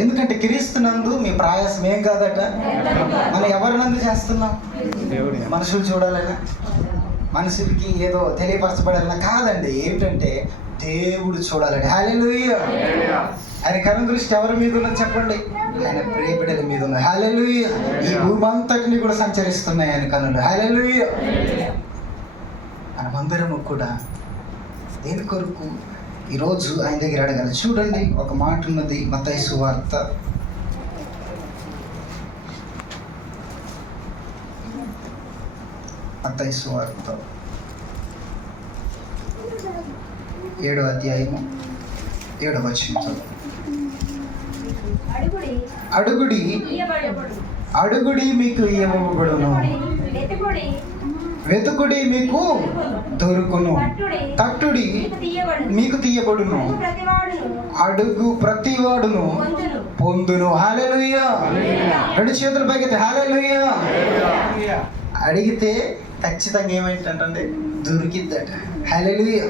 ఎందుకంటే క్రీస్తునందు మీ ప్రయాసం ఏం కాదట. మనం ఎవరినందు చేస్తున్నాం? మనుషులు చూడాలన్నా, మనుషులకి ఏదో తెలియపరచబడాలన్నా కాదండి. ఏమిటంటే దేవుడు చూడాలండి. హల్లెలూయా. ఆయన కను దృష్టి ఎవరి మీద ఉన్నది చెప్పండి? ఆయన ప్రియ బిడ్డల మీద ఉన్నది. హల్లెలూయా. ఈ భూమి అంతటిని కూడా సంచరిస్తున్నాయి ఆయన కనులు. హల్లెలూయా. మనమందరము కూడా దేని కొరకు ఈరోజు ఆయన దగ్గర అడగాలి. చూడండి, ఒక మాట ఉన్నది మత్తయి సువార్త 7వ అధ్యాయము 7వ వచనం. అడుగుడి మీకు ఇవ్వబడును, వెతుకుడి మీకు దొరుకును, తట్టుడి మీకు తీయబడును, అడుగు ప్రతివాడును పొందును. హల్లెలూయా. 2 చేతుల పైకి హల్లెలూయా. అడిగితే ఖచ్చితంగా ఏమైందంటే దొరికిద్దట. హల్లెలూయా.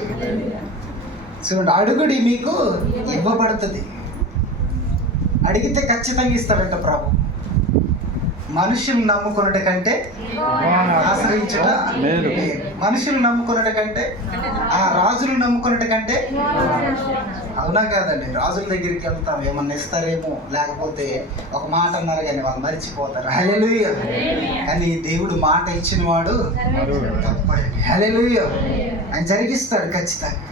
చూడండి, అడుగుడి మీకు ఇవ్వబడుతుంది. అడిగితే ఖచ్చితంగా ఇస్తారంట ప్రభు. మనుషులు నమ్ముకున్నట కంటే ఆశ్రయించుట మేలు. మనుషులు నమ్ముకున్నట కంటే, ఆ రాజులు నమ్ముకున్నట కంటే. అవునా కాదండి? రాజుల దగ్గరికి వెళ్తాం, ఏమన్నా ఇస్తారేమో, లేకపోతే ఒక మాట అన్నారు కానీ వాళ్ళు మర్చిపోతారు. హల్లెలూయా. కానీ దేవుడు మాట ఇచ్చిన వాడు తప్పడండి. హల్లెలూయా. ఆయన జరిగిస్తాడు ఖచ్చితంగా.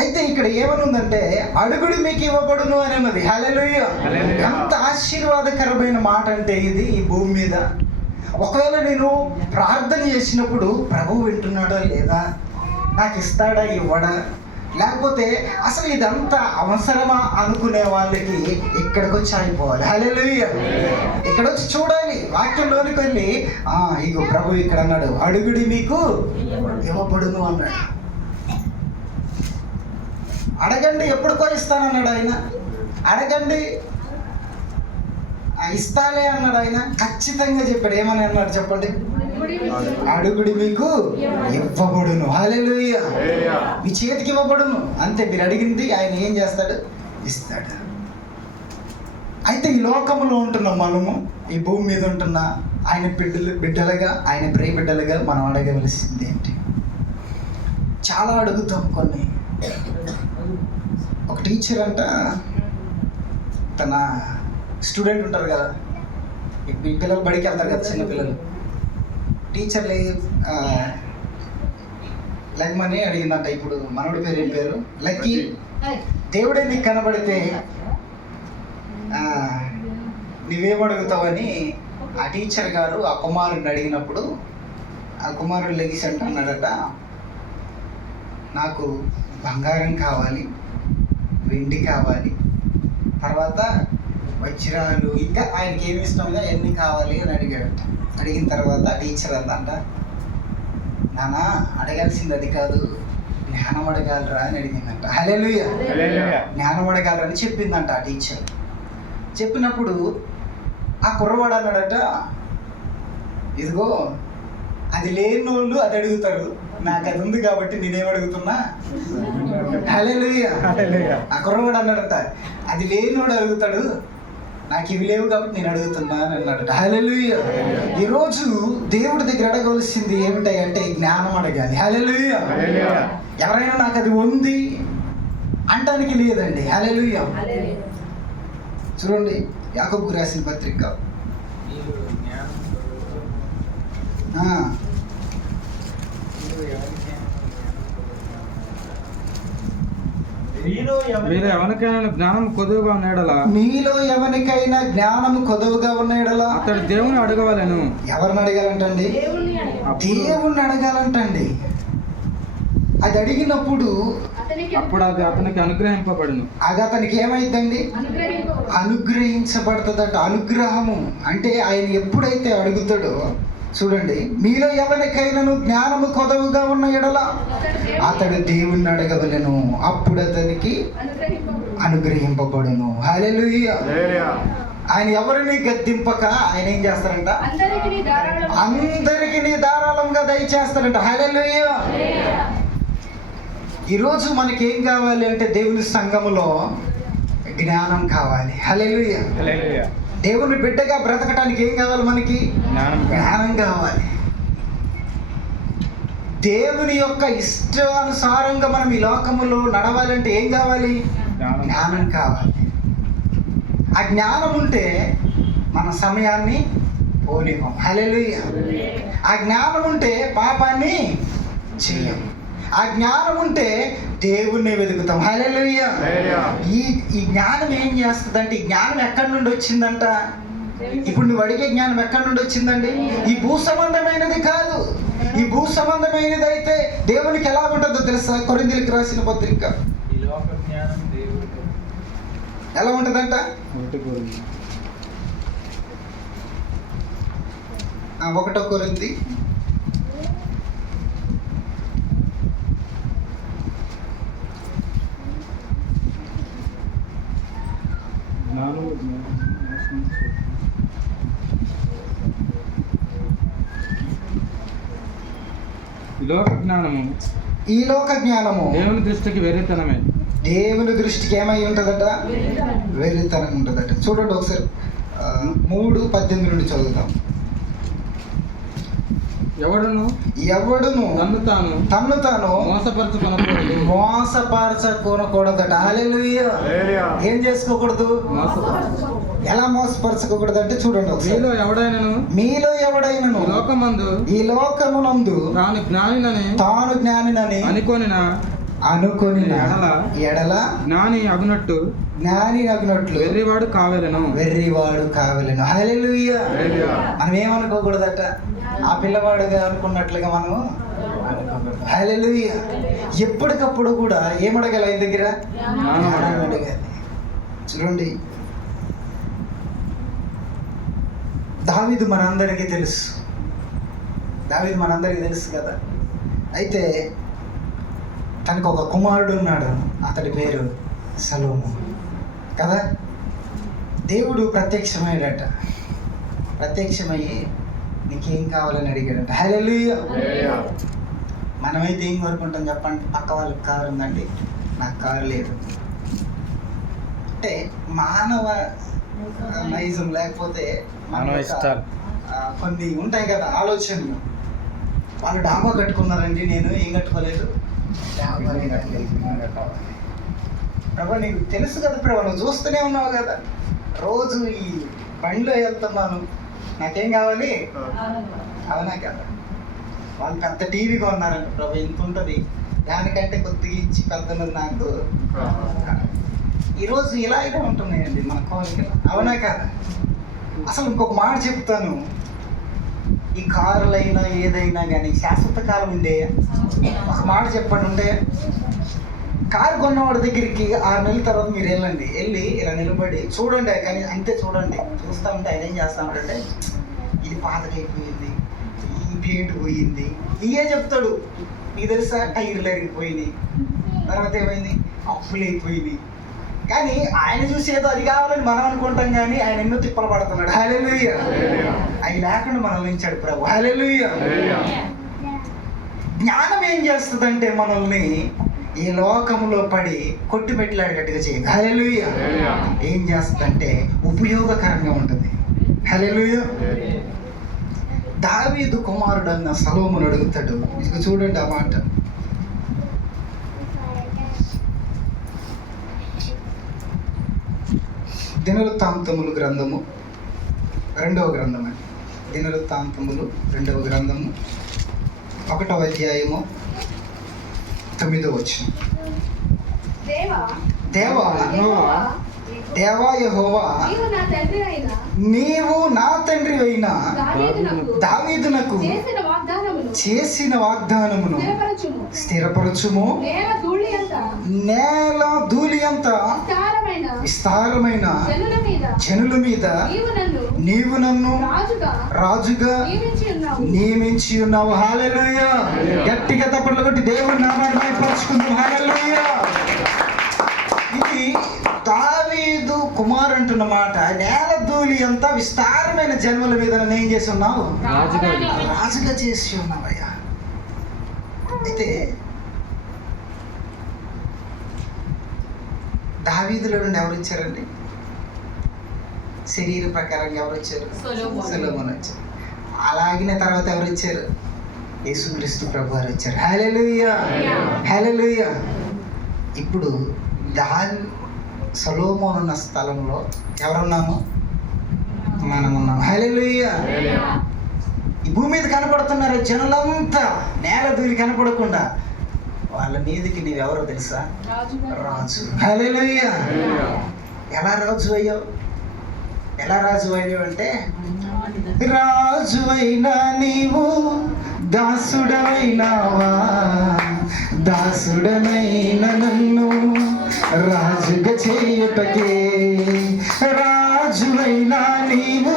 అయితే ఇక్కడ ఏమనుందంటే అడుగుడు మీకు ఇవ్వబడును అని ఉన్నది. హల్లెలూయా. ఎంత ఆశీర్వాదకరమైన మాట అంటే ఇది ఈ భూమి మీద. ఒకవేళ నేను ప్రార్థన చేసినప్పుడు ప్రభువు వింటున్నాడా లేదా, నాకు ఇస్తాడా ఇవ్వడా, లేకపోతే అసలు ఇదంతా అవసరమా అనుకునే వాళ్ళకి ఇక్కడికి వచ్చి అయిపోవాలి. హల్లెలూయా. ఇక్కడ వచ్చి చూడాలి, వాక్యంలోనికి వెళ్ళి ఇగో ప్రభు ఇక్కడ అన్నాడు, అడుగుడి మీకు ఇవ్వబడును అన్నాడు. అడగండి, ఎప్పుడుకో ఇస్తానన్నాడు ఆయన. అడగండి, ఇస్తాలే అన్నాడు ఆయన. ఖచ్చితంగా చెప్పాడు. ఏమని అన్నాడు చెప్పండి? అడుగుడి మీకు ఇవ్వబడును. హల్లెలూయా. మీ చేతికి ఇవ్వబడును. అంతే, మీరు అడిగింది ఆయన ఏం చేస్తాడు? ఇస్తాడు. అయితే ఈ లోకంలో ఉంటున్న మనము, ఈ భూమి మీద ఉంటున్న ఆయన బిడ్డలుగా, ఆయన ప్రియ బిడ్డలుగా మనం అడగవలసింది ఏంటి? చాలా అడుగుతాం. కొన్ని ఒక టీచర్ అంట తన స్టూడెంట్ ఉంటారు కదా, ఈ పిల్లలు బడికి వెళ్తారు కదా, చిన్నపిల్లలు. టీచర్లు లెగ్మని అడిగిందంట. ఇప్పుడు మనోడి పేరు ఏం పేరు? లక్కీ. దేవుడే నీకు కనబడితే నువ్వేమడుగుతావని ఆ టీచర్ గారు ఆ కుమారుడిని అడిగినప్పుడు, ఆ కుమారుడు లెగిసి అంటున్నాడట, నాకు బంగారం కావాలి, వెండి కావాలి, తర్వాత వజ్రాలు, ఇంకా ఆయనకి ఏమి ఇష్టంగా ఎన్ని కావాలి అని అడిగాడట. అడిగిన తర్వాత టీచర్ అందంట, నాన్న అడగాల్సింది అది కాదు, జ్ఞానం అడగాలరా అని అడిగిందంట. హల్లెలూయా. జ్ఞానం అడగాలని చెప్పిందంట ఆ టీచర్. చెప్పినప్పుడు ఆ కుర్రవాడు అన్నాడట, ఇదిగో అది లేని వాళ్ళు అది అడుగుతారు, నాకు అది ఉంది కాబట్టి నేనేం అడుగుతున్నా. హల్లెలూయా. ఆ కుర్రవాడు అన్నాడట, అది లేనివాడు అడుగుతాడు, నాకు ఇవి లేవు కాబట్టి నేను అడుగుతున్నా అని అన్నాడట. హల్లెలూయా. ఈరోజు దేవుడి దగ్గర అడగవలసింది ఏమిటంటే జ్ఞానం అడగాలి. హల్లెలూయా. ఎవరైనా నాకు అది ఉంది అంటానికి లేదండి. హల్లెలూయా. చూడండి, యాకోబుకు రాసిన పత్రిక మీలో ఎవరికైనా జ్ఞానం కొదువుగా ఉన్న ఎడల అతడు దేవుని అడగవలెను. ఎవరిని అడగాలంటండి? దేవుణ్ణి అడగాలంటండి. అది అడిగినప్పుడు అప్పుడు అది అతనికి అనుగ్రహింపబడును. అది అతనికి ఏమైందండి? అనుగ్రహించబడుతుందట. అనుగ్రహము అంటే ఆయన ఎప్పుడైతే అడుగుతాడో, చూడండి, మీలో ఎవరికైనాను జ్ఞానము కొదవుగా ఉన్న ఎడల అతడు దేవుణ్ణి అడగవలెను, అప్పుడు అతనికి అనుగ్రహింపబడును. హల్లెలూయా. ఆయన ఎవరిని గద్దింపక ఆయన ఏం చేస్తారంట? అందరికీ ధారాళంగా దయచేస్తారంట. హల్లెలూయా. ఈరోజు మనకి ఏం కావాలి అంటే దేవుని సంఘములో జ్ఞానం కావాలి. హల్లెలూయా. హల్లెలూయా. దేవుని బిడ్డగా బ్రతకటానికి ఏం కావాలి మనకి? జ్ఞానం కావాలి. దేవుని యొక్క ఇష్టానుసారంగా మనం ఈ లోకములో నడవాలంటే ఏం కావాలి? జ్ఞానం కావాలి. ఆ జ్ఞానం ఉంటే మన సమయాన్ని పోనివ్వం. హల్లెలూయా. ఆ జ్ఞానం ఉంటే పాపాన్ని చెయ్యం. ఆ జ్ఞానం ఉంటే దేవుణ్ణి వెతుకుతాం. హల్లెలూయా. ఈ జ్ఞానం ఏం చేస్తుందంటే, ఈ జ్ఞానం ఎక్కడి నుండి వచ్చిందంట? ఇప్పుడు నువ్వు అడిగే జ్ఞానం ఎక్కడి నుండి వచ్చిందండి? ఈ భూ సంబంధమైనది కాదు. ఈ భూ సంబంధమైనది అయితే దేవునికి ఎలా ఉంటుందో తెలుసా? కొరింథీయులకు రాసిన పత్రిక ఎలా ఉంటుందంట? 1 కొరింథీ 4 ఈ లోక జ్ఞానము దేవుని దృష్టికి వెర్రితనమే. దేవుని దృష్టికి ఏమై ఉంటుందట? వెర్రితనం ఉంటుందట. చూడండి ఒకసారి 3:18 నుండి చదువుతాం. ఎవడును తన్ను తాను మోసపరచుకోనకూడదట. హల్లెలూయా. ఏం చేసుకోకూడదు? ఎలా మోసపరచకూడదు అంటే చూడండి ఒకసారి. మీలో ఎవడైనను ఈ లోకమునందు తాను జ్ఞానినని అనుకొని ఎడల జ్ఞాని అగునట్లు వెర్రివాడు కావలెను. హల్లెలూయా. మనం ఏమనుకోకూడదట? ఆ పిల్లవాడుగా అనుకున్నట్లుగా మనం అనుకోకూడదు. హల్లెలూయా. ఎప్పటికప్పుడు కూడా ఏమడగల ఆయన దగ్గర? అడగాలి. చూడండి, దావీదు మనందరికీ తెలుసు కదా. అయితే తనకు ఒక కుమారుడు ఉన్నాడు, అతడి పేరు సలోము కదా. దేవుడు ప్రత్యక్షమయ్యి నీకేం కావాలని అడిగాడంట. హల్లెలూయా. మనమైతే ఏం కోరుకుంటాం చెప్పండి? పక్క వాళ్ళకి కారు ఉందండి, నాకు కారు లేదు అంటే మానవ నైజం, లేకపోతే కొన్ని ఉంటాయి కదా ఆలోచనలు. వాళ్ళు డాబా కట్టుకున్నారండి, నేను ఏం కట్టుకోలేదు. ప్రభా నీకు తెలుసు కదా ప్రభా, నువ్వు చూస్తూనే ఉన్నావు కదా, రోజు ఈ బండిలో వెళ్తున్నాను, నాకేం కావాలి? అవునా కదా. వాళ్ళు పెద్ద టీవీ కొన్నారంట ప్రభా, ఇంత ఉంటుంది, దానికంటే కొద్దిగా ఇచ్చి పెద్దలు నాకు. ఈరోజు ఇలాగే ఉంటున్నాయండి మన కోరికలు, అవునా కదా. అసలు ఇంకొక మాట చెప్తాను, ఈ కారులైనా ఏదైనా కానీ శాశ్వత కాలం ఉండే. ఒక మాట చెప్పండి, ఉండే. కారు కొన్నవాడి దగ్గరికి 6 నెలల తర్వాత మీరు వెళ్ళి ఇలా నిలబడి చూడండి, కానీ అంతే చూడండి. చూస్తూ ఉంటే ఆయన ఏం చేస్తా ఉంటాడంటే, ఇది పాతకైపోయింది, ఈ పెయింట్ పోయింది, ఇవే చెప్తాడు. నీకు తెలుసా, టైర్లు అరిగిపోయినాయి, తర్వాత ఏమైంది, అప్పులు అయిపోయింది. కానీ ఆయన చూసి ఏదో అది కావాలని మనం అనుకుంటాం, కానీ ఆయన ఎన్నో తిప్పలు పడుతున్నాడు. హల్లెలూయా. అవి లేకుండా మనం ఉంచాడు ప్రభు. హల్లెలూయా. జ్ఞానం ఏం చేస్తుందంటే మనల్ని ఈ లోకంలో పడి కొట్టుమెట్లాడేటట్టుగా చేయదు. హల్లెలూయా. ఏం చేస్తుందంటే ఉపయోగకరంగా ఉంటుంది. హల్లెలూయా. దావీదు కుమారుడు అన్న సలోమును అడుగుతాడు. ఇక చూడండి ఆ మాట. దినవృత్తాంతములు గ్రంథము 2వ గ్రంథము, దినవృత్తాంతములు 2వ గ్రంథము 1వ అధ్యాయము 9వ వచనం. దేవా యెహోవా, నీవు నా తండ్రి అయిన దావీదునకు చేసిన వాగ్దానమును స్థిరపరచుము. నేల ధూళి అంత విస్తారమైన జనుల మీద నీవు నన్ను రాజుగా నియమించి ఉన్నావు. హల్లెలూయా. గట్టిగా తప్పట్లు కొట్టి దేవుని నామాన్ని మహిమపరచుకుందాం. హల్లెలూయా. ఇది దావీదు కుమారు అంటున్న మాట. నేల ధూళి అంత విస్తారమైన జన్మల మీద నన్ను ఏం చేసి ఉన్నావు? రాజుగా చేసి ఉన్నావయ్యా. అయితే దావీదులో నుండి ఎవరు వచ్చారండి? శరీర ప్రకారంగా ఎవరు వచ్చారు? సొలొమోను వచ్చారు. అలాగిన తర్వాత ఎవరు వచ్చారు? యేసుక్రీస్తు ప్రభు వారు వచ్చారు. హల్లెలూయా, హల్లెలూయా. ఇప్పుడు సొలొమోను ఉన్న స్థలంలో ఎవరున్నాము? మనం ఉన్నాము. హల్లెలూయా. ఈ భూమి మీద కనపడుతున్నారు జనులంతా, నేల దూరి కనపడకుండా వాళ్ళ మీదకి నీవెవరో తెలుసా? రాజు. హల్లెలూయా. ఎలా రాజు అయ్యావు? ఎలా రాజు అయ్యావు అంటే, రాజు అయినా నీవు దాసుడైనావా, దాసుడనైన నన్ను రాజుగా చేయుటకే. రాజువైనా నీవు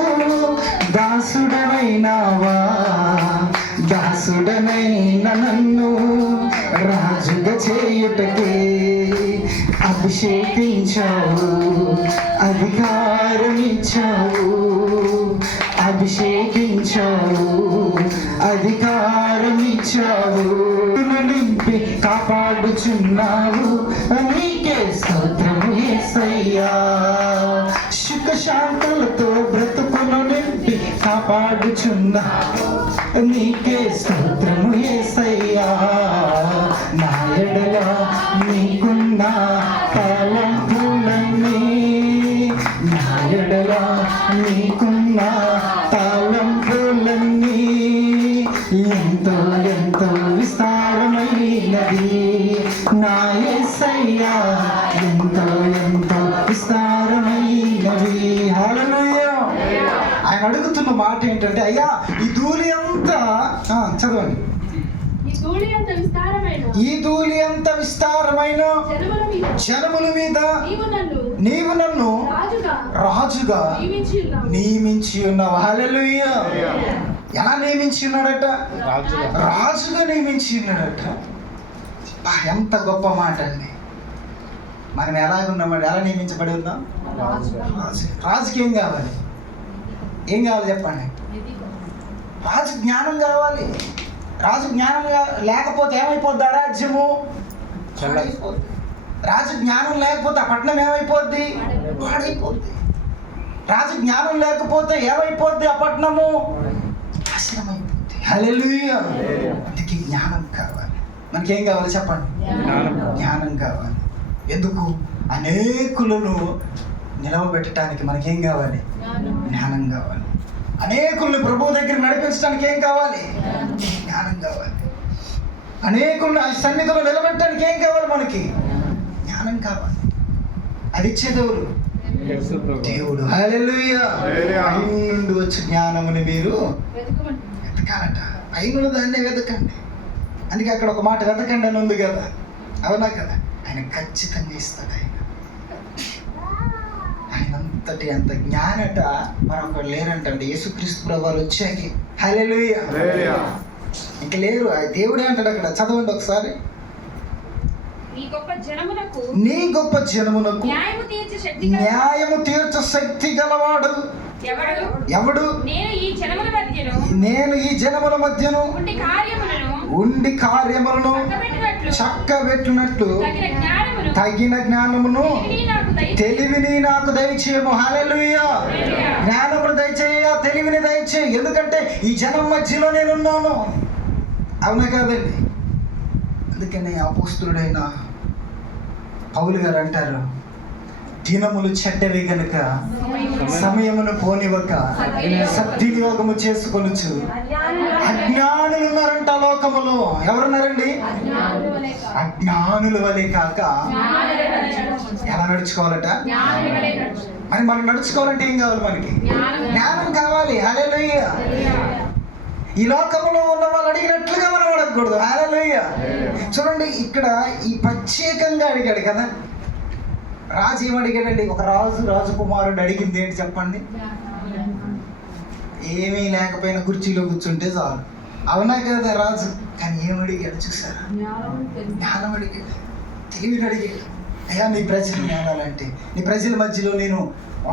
దాసుడైనావా, దాసుడనైన నన్ను రాజుగా చేయుటకే. అభిషేకించావు, అధికారం ఇచ్చావు, అభిషేకించావు, అధికారం ఇచ్చావు, నింపి కాపాడుచున్నావు, నీకే స్తోత్రము యేసయ్యా. సుఖ శాంతులతో బ్రతుకును నింపి కాపాడుచున్నావు, నీకే స్తోత్రము యేసయ్యా. నా ఎడల నీకున్న తలంపులన్నీ, నా ఎడల నీకున్న తలంపులన్నీ ఎంతో ఎంతో విస్తారమైనది నా యేసయ్యా, ఎంతో ఎంతో విస్తారమైనది. హల్లెలూయా. ఆయన అడుగుతున్న మాట ఏంటంటే, అయ్యా ఈ ధూళి అంతా చదవండి. ఈ ధూళి అంత విస్తారమైన జనముల మీద నీవు నన్ను రాజుగా నియమించి ఉన్నావు. హల్లెలూయా. ఎలా నియమించి ఉన్నాడట? రాజుగా నియమించి ఉన్నాడట. ఎంత గొప్ప మాట అండి. మనం ఎలాగున్నామండి? ఎలా నియమించబడి ఉన్నాం? రాజుకి ఏం కావాలి? ఏం కావాలి చెప్పండి? రాజు జ్ఞానం కావాలి. రాజు జ్ఞానం లేకపోతే ఏమైపోద్ది? ఆ రాజ్యము చెడ్డైపోద్ది. రాజు జ్ఞానం లేకపోతే ఆ పట్టణం ఏమైపోద్ది? పాడైపోద్ది. రాజు జ్ఞానం లేకపోతే ఏమైపోద్ది? ఆ పట్టణము నాశనమైపోద్ది. హల్లెలూయా. అందుకే జ్ఞానం కావాలి. మనకేం కావాలి చెప్పండి? జ్ఞానం కావాలి. ఎందుకు? అనేకులను నిలవబెట్టడానికి మనకేం కావాలి? జ్ఞానం కావాలి. అనేకుల్ని ప్రభువు దగ్గర నడిపించడానికి ఏం కావాలి? జ్ఞానం కావాలి. అనేకుల్ని ఆ సన్నిధిలో నిలబెట్టడానికి ఏం కావాలి? మనకి జ్ఞానం కావాలి. అది ఇచ్చేదెవరు? దేవుడు. హల్లెలూయా. పైన నుండి వచ్చే జ్ఞానముని మీరు వెతకాలట. పైన దాన్నే వెతకండి. అందుకే అక్కడ ఒక మాట వెతకండి అని ఉంది కదా, అవునా కదా? ఆయన ఖచ్చితంగా ఇస్తాడు. ఆయన అంతటి అంత జ్ఞానట మనకు లేరంటండి. యేసుక్రీస్తు ప్రభువారు వచ్చాకి. హల్లెలూయా. ఇంక లేరు. దేవుడే అంటాడు అక్కడ. చదవండి ఒకసారి. నీ గొప్ప జనమునకు న్యాయము తీర్చ శక్తి గలవాడు ఎవడు? నేను ఈ జనముల మధ్యను ఉండి కార్యములను చక్కబెట్టినట్లు తగిన జ్ఞానమును తెలివిని నాకు దయచేయము. హల్లెలూయా. జ్ఞానమును దయచేయ, తెలివిని దయచేయ. ఎందుకంటే ఈ జనం మధ్యలో నేనున్నాను. అవునా కాదండి? అందుకని అపోస్తులుడైన పౌలు గారు అంటారు, దినములు చెడ్డవి గనుక సమయమును పోనివ్వక సద్వినియోగము చేసుకొనుచు అజ్ఞానులు ఉన్నారంట లోకములో. ఎవరున్నారండి? అజ్ఞానుల వలె కాక ఎలా నడుచుకోవాలట? మరి మనం నడుచుకోవాలంటే ఏం కావాలి? మనకి జ్ఞానం కావాలి. హల్లెలూయా. ఈ లోకంలో ఉన్న వాళ్ళు అడిగినట్లుగా మనం అడగకూడదు. హల్లెలూయా. చూడండి, ఇక్కడ ఈ ప్రత్యేకంగా అడిగాడు కదా రాజు. ఏమడిగాడండి? ఒక రాజకుమారుడు అడిగింది ఏంటి చెప్పండి? ఏమీ లేకపోయినా కుర్చీలో కూర్చుంటే చాలు. అవునా కదా రాజు? కానీ ఏమడిగాడు చూసారా? జ్ఞానం అడిగాడు, తెలివిని అడిగాడు. అయ్యా నీ ప్రజలు నేనాలంటే, నీ ప్రజల మధ్యలో నేను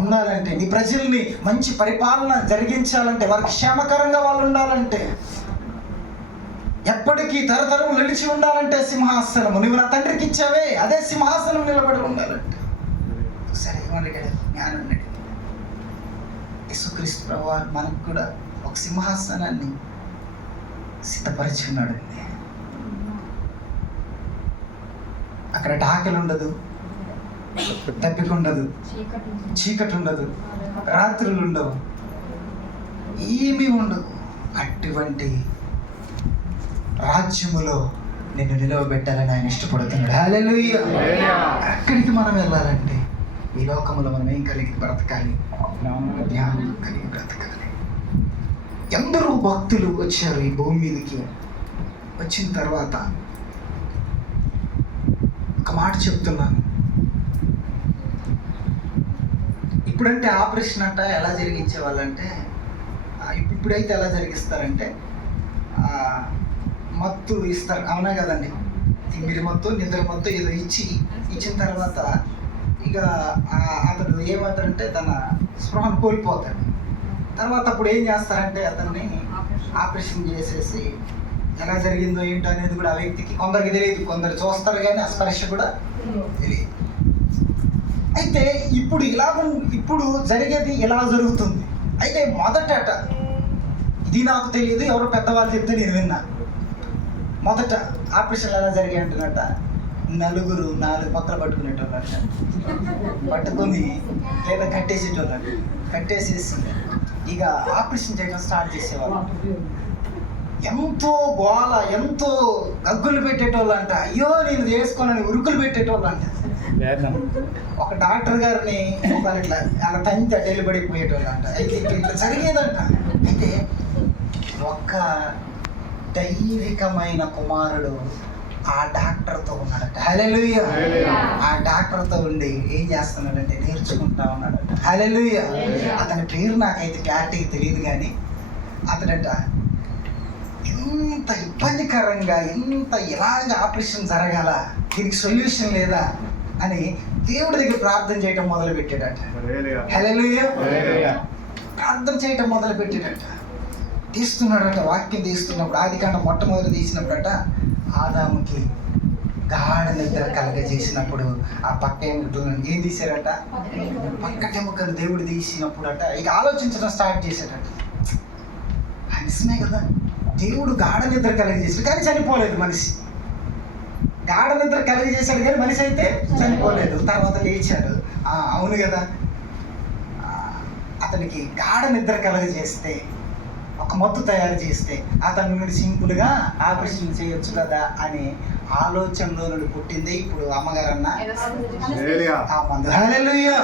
ఉండాలంటే, నీ ప్రజల్ని మంచి పరిపాలన జరిగించాలంటే, వారికి క్షేమకరంగా వాళ్ళు ఉండాలంటే, ఎప్పటికీ తరతరం నిలిచి ఉండాలంటే సింహాసనము నువ్వు నా తండ్రికి ఇచ్చావే, అదే సింహాసనం నిలబడి ఉండాలంటే సరే ఏమడిగాడు? జ్ఞానం అడిగాడు. యేసుక్రీస్తు ప్రభువారు మనకు కూడా ఒక సింహాసనాన్ని సిద్ధపరిచి ఉన్నాడండి. అక్కడ ఆకలి ఉండదు, దప్పిక ఉండదు, చీకటి ఉండదు, రాత్రులు ఉండవు, ఏమీ ఉండవు. అటువంటి రాజ్యములో నిన్ను నిలవబెట్టాలని ఆయన ఇష్టపడుతున్నాడు. హల్లెలూయా. అక్కడికి మనం వెళ్ళాలంటే ఈ లోకంలో మనం ఏం కలిగి బ్రతకాలి? జ్ఞానం కలిగి బ్రతకాలి. ఎందరో భక్తులు వచ్చారు ఈ భూమి మీదకి. వచ్చిన తర్వాత ఒక మాట చెప్తున్నాను. ఇప్పుడంటే ఆపరేషన్ అంట ఎలా జరిగించే వాళ్ళంటే, ఇప్పుడైతే ఎలా జరిగిస్తారంటే మత్తు ఇస్తారు, అవునా కదండి? తిమ్మిరి మత్తు, నిద్ర మత్తు ఏదో ఇచ్చిన తర్వాత ఇక అతడు ఏమవుతాడంటే తన స్పృహను కోల్పోతాడు. తర్వాత అప్పుడు ఏం చేస్తారంటే అతన్ని ఆపరేషన్ చేసేసి ఎలా జరిగిందో ఏంటో అనేది కూడా ఆ వ్యక్తికి కొందరికి తెలియదు, కొందరు చూస్తారు కానీ ఆ స్పర్శ కూడా తెలియదు. అయితే ఇప్పుడు జరిగేది ఇలా జరుగుతుంది. అయితే మొదట ఇది నాకు తెలియదు, ఎవరో పెద్దవాళ్ళు చెప్తే నేను విన్నా. మొదట ఆపరేషన్లు ఎలా జరిగాయి అంటున్నట్ట, నలుగురు 4 పక్కలు పట్టుకునేటోళ్ళంట, పట్టుకొని లేదా కట్టేసేసి ఇక ఆపరేషన్ చేయడం స్టార్ట్ చేసేవాళ్ళు. ఎంతో గోల, ఎంతో గగ్గులు పెట్టేటోళ్ళంట. అయ్యో నేను చేసుకోనని ఉరుకులు పెట్టేటోళ్ళంట. ఒక డాక్టర్ గారిని ఇట్లా అలా తంతి అడ్డేళ్ళు పడిపోయేటోళ్ళంట. అయితే ఇట్లా జరిగేదంట. అయితే ఒక్క దైవికమైన కుమారుడు ఆ డాక్టర్తో ఉన్నాడట. హల్లెలూయా. ఆ డాక్టర్తో ఉండి ఏం చేస్తున్నాడంటే నేర్చుకుంటా ఉన్నాడట. హల్లెలూయా. అతని పేరు నాకైతే క్లారిటీగా తెలియదు కానీ అతడట ఎంత ఇబ్బందికరంగా, ఎంత ఇలాగ ఆపరేషన్ జరగాల, దీనికి సొల్యూషన్ లేదా అని దేవుడి దగ్గర ప్రార్థన చేయటం మొదలు పెట్టాడట. హల్లెలూయా. ప్రార్థన చేయటం మొదలు పెట్టాడట. తీస్తున్నాడట, వాక్యం తీస్తున్నప్పుడు ఆదికాండం మొట్టమొదటి తీసినప్పుడట ఆదాముకి గాఢ నిద్ర కలగజేసినప్పుడు ఆ పక్క ఎముకను ఏం తీశారట? పక్కటెముకను దేవుడు తీసినప్పుడట ఇక ఆలోచించడం స్టార్ట్ చేశాడట. నిజమే కదా, దేవుడు గాఢ నిద్ర కలగజేసాడు కానీ చనిపోలేదు మనిషి. గాఢ నిద్ర కలగజేశాడు కానీ మనిషి అయితే చనిపోలేదు, తర్వాత లేచాడు. అవును కదా, అతనికి గాఢ నిద్ర కలగజేస్తే, ఒక మత్తు తయారు చేస్తే అతని నుండి సింపుల్గా ఆపరేషన్ చేయొచ్చు కదా అనే ఆలోచనలో నుండి పుట్టింది ఇప్పుడు అమ్మగారన్న ఆ మందు. హల్లెలూయా.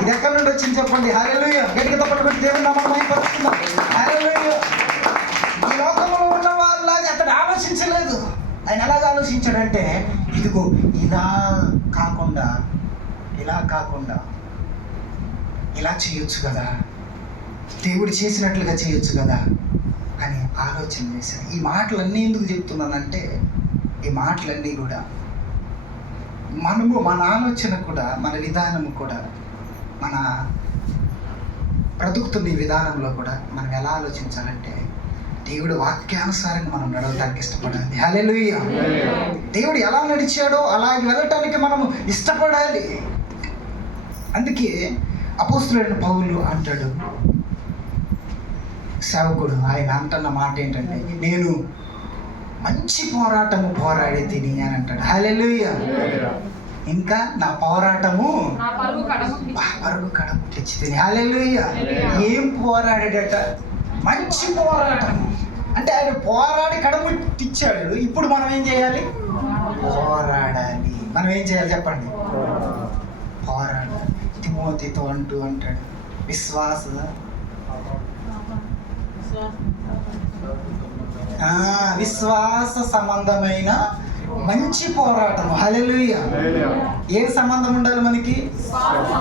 ఇది ఎక్కడి నుండి వచ్చింది చెప్పండి? హల్లెలూయా. గట్టిగా తప్పటి దేవుని నామమున మహిమపరుస్తున్నాం. హల్లెలూయా. ఈ లోకంలో ఉన్న వాళ్ళలాగా అతడు ఆలోచించలేదు. ఆయన ఎలాగ ఆలోచించాడంటే, ఇదిగో ఇలా కాకుండా ఇలా చేయొచ్చు కదా, దేవుడు చేసినట్లుగా చేయొచ్చు కదా అని ఆలోచన చేశాను. ఈ మాటలన్నీ ఎందుకు చెప్తున్నానంటే, ఈ మాటలన్నీ కూడా మన ఆలోచన కూడా, మన విధానం కూడా, మన బ్రతుకుతున్న ఈ విధానంలో కూడా మనం ఎలా ఆలోచించాలంటే దేవుడు వాక్యానుసారంగా మనం నడవటానికి ఇష్టపడాలి. హల్లెలూయా. దేవుడు ఎలా నడిచాడో అలాగే వెళ్ళటానికి మనం ఇష్టపడాలి. అందుకే అపోస్తలుడైన పౌలు అంటాడు, సేవకుడు ఆయన అంటున్న మాట ఏంటంటే, నేను మంచి పోరాటము పోరాడి తిని అని అంటాడు. హల్లెలూయా. ఇంకా నా పోరాటము పరుగు కడముట్టించి తిని. హల్లెలూయా. ఏం పోరాడాడట? మంచి పోరాటం. అంటే ఆయన పోరాడి కడముట్టిచ్చాడు. ఇప్పుడు మనం ఏం చేయాలి? పోరాడాలి. మనం ఏం చేయాలి చెప్పండి? పోరాడాలి. తిమోతితో అంటాడు, విశ్వాస సంబంధమైన మంచి పోరాటం. హల్లెలూయా. ఏ సంబంధం ఉండాలి మనకి?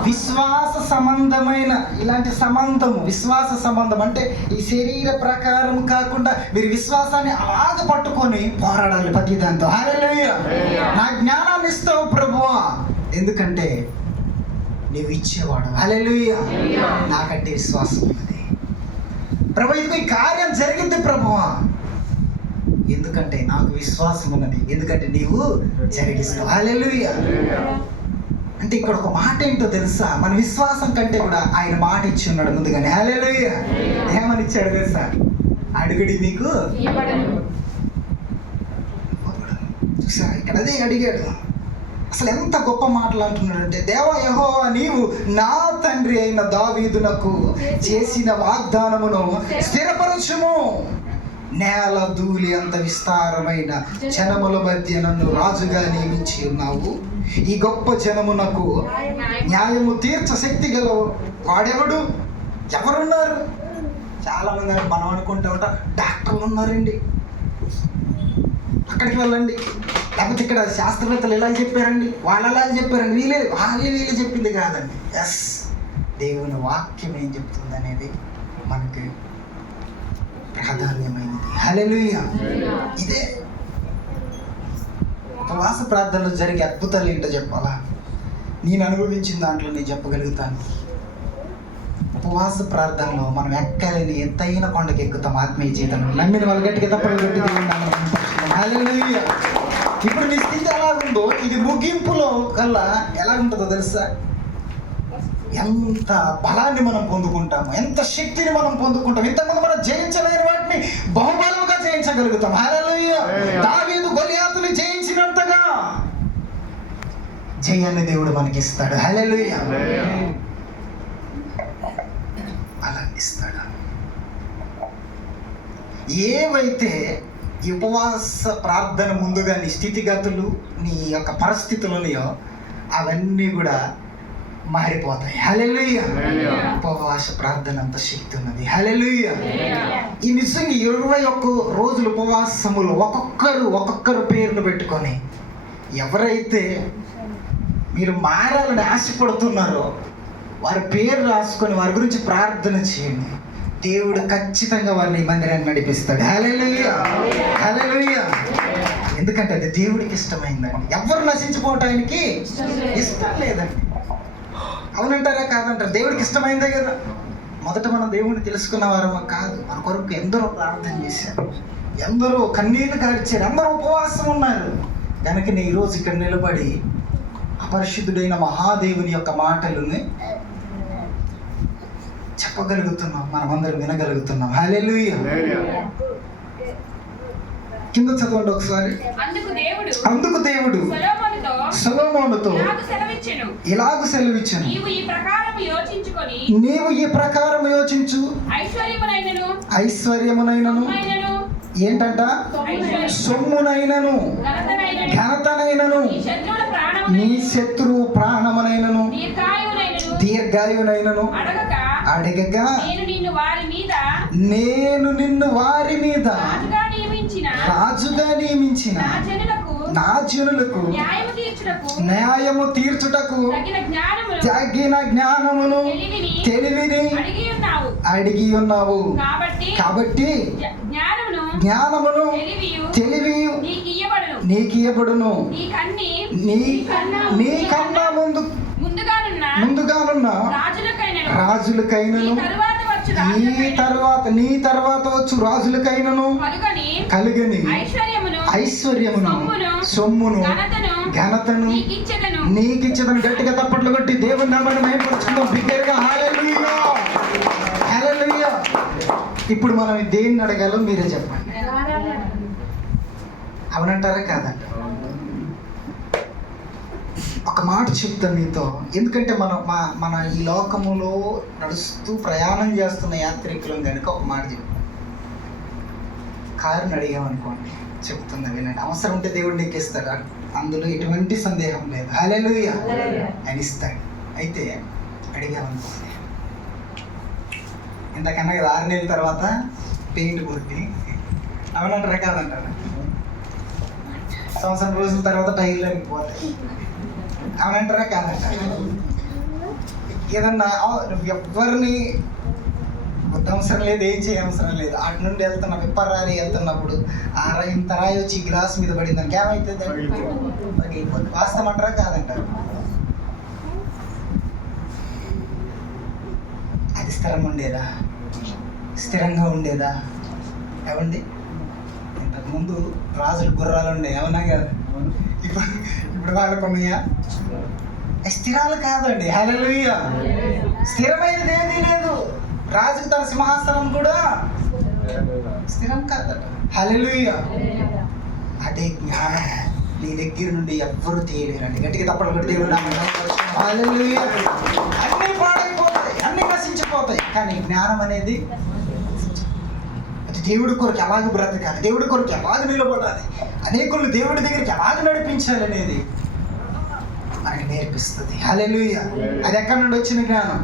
విశ్వాస సంబంధమైన ఇలాంటి సంబంధము. విశ్వాస సంబంధం అంటే ఈ శరీర ప్రకారం కాకుండా మీరు విశ్వాసాన్ని అలాగ పట్టుకొని పోరాడాలి ప్రతి దాంతో. హల్లెలూయా. నా జ్ఞానాన్ని ఇస్తావు ప్రభువా, ఎందుకంటే నీవు ఇచ్చేవాడు. హల్లెలూయా. నాకంటే విశ్వాసం ఉన్నది ప్రభు, ఇదిగో ఈ కార్యం జరిగింది ప్రభువా, ఎందుకంటే నాకు విశ్వాసం ఉన్నది, ఎందుకంటే నీవు జరిగిస్తావు. హల్లెలూయా. అంటే ఇక్కడ ఒక మాట ఏంటో తెలుసా, మన విశ్వాసం కంటే కూడా ఆయన మాట ఇచ్చి ఉన్నాడు ముందుగానే. హల్లెలూయా. ఏమని ఇచ్చాడు తెలుసా? అడుగుడి మీకు. చూసా, ఇక్కడ అదే అడిగాడు. అసలు ఎంత గొప్ప మాటలు అంటున్నాడంటే, దేవా యెహోవా, నీవు నా తండ్రి అయిన దావీదునకు చేసిన వాగ్దానమును స్థిరపరచుము. నేల ధూళి అంత విస్తారమైన జనముల మధ్య నన్ను రాజుగా నియమించి ఉన్నావు. ఈ గొప్ప జనమునకు న్యాయము తీర్చ శక్తి గల వాడెవడు? ఎవరున్నారు? చాలా మంది మనం అనుకుంటూ ఉంటాం, డాక్టర్లు ఉన్నారండి, అక్కడికి వెళ్ళండి. లేకపోతే ఇక్కడ శాస్త్రవేత్తలు ఇలా చెప్పారండి, వాళ్ళు అలా చెప్పారండి, వీళ్ళు చెప్పింది కాదండి. ఎస్, దేవుని వాక్యం ఏం చెప్తుంది అనేది మనకి ప్రాధాన్యమైనది. హల్లెలూయా. ఇదే ఉపవాస ప్రార్థనలో జరిగే అద్భుతాలు ఏంటో చెప్పాలా? నేను అనుభవించిన దాంట్లో నేను చెప్పగలుగుతాను. ఉపవాస ప్రార్థనలో మనం ఎక్కలేని ఎత్తైన కొండకి ఎక్కుతాం ఆత్మీయ జీవితంలో. నమ్మిన వాళ్ళు గట్టిగా తప్పలు గట్టి హల్లెలూయా. ఇప్పుడు నీ స్థితి ఎలా ఉందో, ఇది ముగింపులో కల్లా ఎలా ఉంటుందో తెలుసా? ఎంత బలాన్ని మనం పొందుకుంటాము, ఎంత శక్తిని మనం పొందుకుంటాం. ఇంతకుముందు మనం జయించలేని వాటిని బహుబలముగా జయించగలుగుతాం. హల్లెలూయా. దావీదు గొలియాతుని జయించినంతగా జయాన్ని దేవుడు మనకి ఇస్తాడు. హల్లెలూయా. అలా ఇస్తాడు. ఏవైతే ఈ ఉపవాస ప్రార్థన ముందుగా నీ స్థితిగతులు, నీ యొక్క పరిస్థితులున్నాయో అవన్నీ కూడా మారిపోతాయి. హల్లెలూయా. ఉపవాస ప్రార్థన అంత శక్తి ఉన్నది. హల్లెలూయా. ఈ నిజంగా 21 రోజులు ఉపవాసములు ఒక్కొక్కరు పేరును పెట్టుకొని, ఎవరైతే మీరు మారాలని ఆశపడుతున్నారో వారి పేరు రాసుకొని వారి గురించి ప్రార్థన చేయండి. దేవుడు ఖచ్చితంగా వారిని మందిరాన్ని నడిపిస్తాడు. హల్లెలూయా. హల్లెలూయా. ఎందుకంటే అది దేవుడికి ఇష్టమైందండి. ఎవరు నశించిపోవటానికి ఇష్టం లేదండి. అవునంటారా కాదంటారా? దేవుడికి ఇష్టమైందే కదా. మొదట మనం దేవుడిని తెలుసుకున్న వారమా కాదు, మన కొరకు ఎందరో ప్రార్థన చేశారు, ఎందరో కన్నీళ్లు కార్చారు, అందరూ ఉపవాసం ఉన్నారు. కనుక నేను ఈరోజు ఇక్కడ నిలబడి అపరిశుద్ధుడైన మహాదేవుని యొక్క మాటలని చెప్పగలుగుతున్నాం, మనమందరం వినగలుగుతున్నాం. హల్లెలూయా. కింద చదవండి ఒకసారి. అందుకు దేవుడు సొలొమోనుతో ఇలాగు సెలవిచ్చెను, నీవు ఈ ప్రకారం యోచించు, ఐశ్వర్యమునైనను ఏంటంట, సొమ్మునైనను ఘనతనైనను నీ శత్రువు ప్రాణమునైనను దీర్ఘాయునైనను అడగగా నేను నిన్ను వారి మీద రాజుగా నియమించిన నా జనులకు న్యాయము తీర్చుటకు తగిన జ్ఞానమును తెలివిని అడిగి ఉన్నావు. కాబట్టి జ్ఞానమును తెలివి నీకు ఇయ్యబడును. నీకన్నా ముందుగానున్న రాజులకైనను నీ తర్వాత వచ్చు రాజులకైనను కలుగని ఐశ్వర్యమును సొమ్మును ఘనతను నీకిచ్చదను. గట్టిగా తప్పట్లు కొట్టి దేవుని నామాన్ని మహిమపరుచుకుందాం బిగ్గరగా. హల్లెలూయా. హల్లెలూయా. ఇప్పుడు మనం దేన్ని అడగాలో మీరే చెప్పండి. అవునంటారా కాదంటారా? ఒక మాట చెప్తాను మీతో, ఎందుకంటే మన ఈ లోకములో నడుస్తూ ప్రయాణం చేస్తున్న యాత్రికులం కనుక ఒక మాట చెప్తాం. కారుని అడిగామనుకోండి, చెప్తున్నా వినండి, అవసరం ఉంటే దేవుడు నీకు ఇస్తాడు, అందులో ఎటువంటి సందేహం లేదు. హల్లెలూయా. ఆయన ఇస్తాడు. అయితే అడిగామనుకోండి, ఇంతకన్నా కదా 6 నెలల తర్వాత పెయింట్ కొట్టి, అవునంటారా కాదంటారా? సంవత్సరం రోజుల తర్వాత టైర్లు అరిగిపోతాయి, అవునంటారా కాదంటారా? ఏదన్నా ఎవరిని అవసరం లేదు, ఏం చేయవసరం లేదు. అటు నుండి వెళ్తున్న విప్పరాని వెళ్తున్నప్పుడు ఇంత రాయి వచ్చి గ్లాస్ మీద పడింది దానికి ఏమైతుంది? పగిలిపోతుంది. వాస్తవం అంటారా కాదంటారు? అది స్థిరంగా ఉండేదా? ఏమండి, ఇంతకుముందు రాజులు గుర్రాలు ఉండే, ఏమన్నా కాదు. ఇప్పుడు వాళ్ళకు ఉన్నాయా? స్థిరాలు కాదండి. హల్లెలూయా. స్థిరమైనది ఏదీ లేదు. రాజుకు తన సింహాసనం కూడా స్థిరం కాదట. హల్లెలూయా. అదే జ్ఞానం నీ దగ్గర నుండి ఎవ్వరు తీయలేరండి. గట్టిగా తప్పడం కొట్టి దేవుడు హల్లెలూయా. అన్నీ పాడైపోతాయి, అన్నీ నశించిపోతాయి, కానీ జ్ఞానం అనేది అది దేవుడి కొరకు ఎలాగ బ్రతకాలి, దేవుడి కొరకు ఎలాగ నిలబడాలి, అనేకులు దేవుడి దగ్గరికి ఎలాగ నడిపించాలి అనేది మనకి నేర్పిస్తుంది. హల్లెలూయా. అది ఎక్కడి నుండి వచ్చిన జ్ఞానం?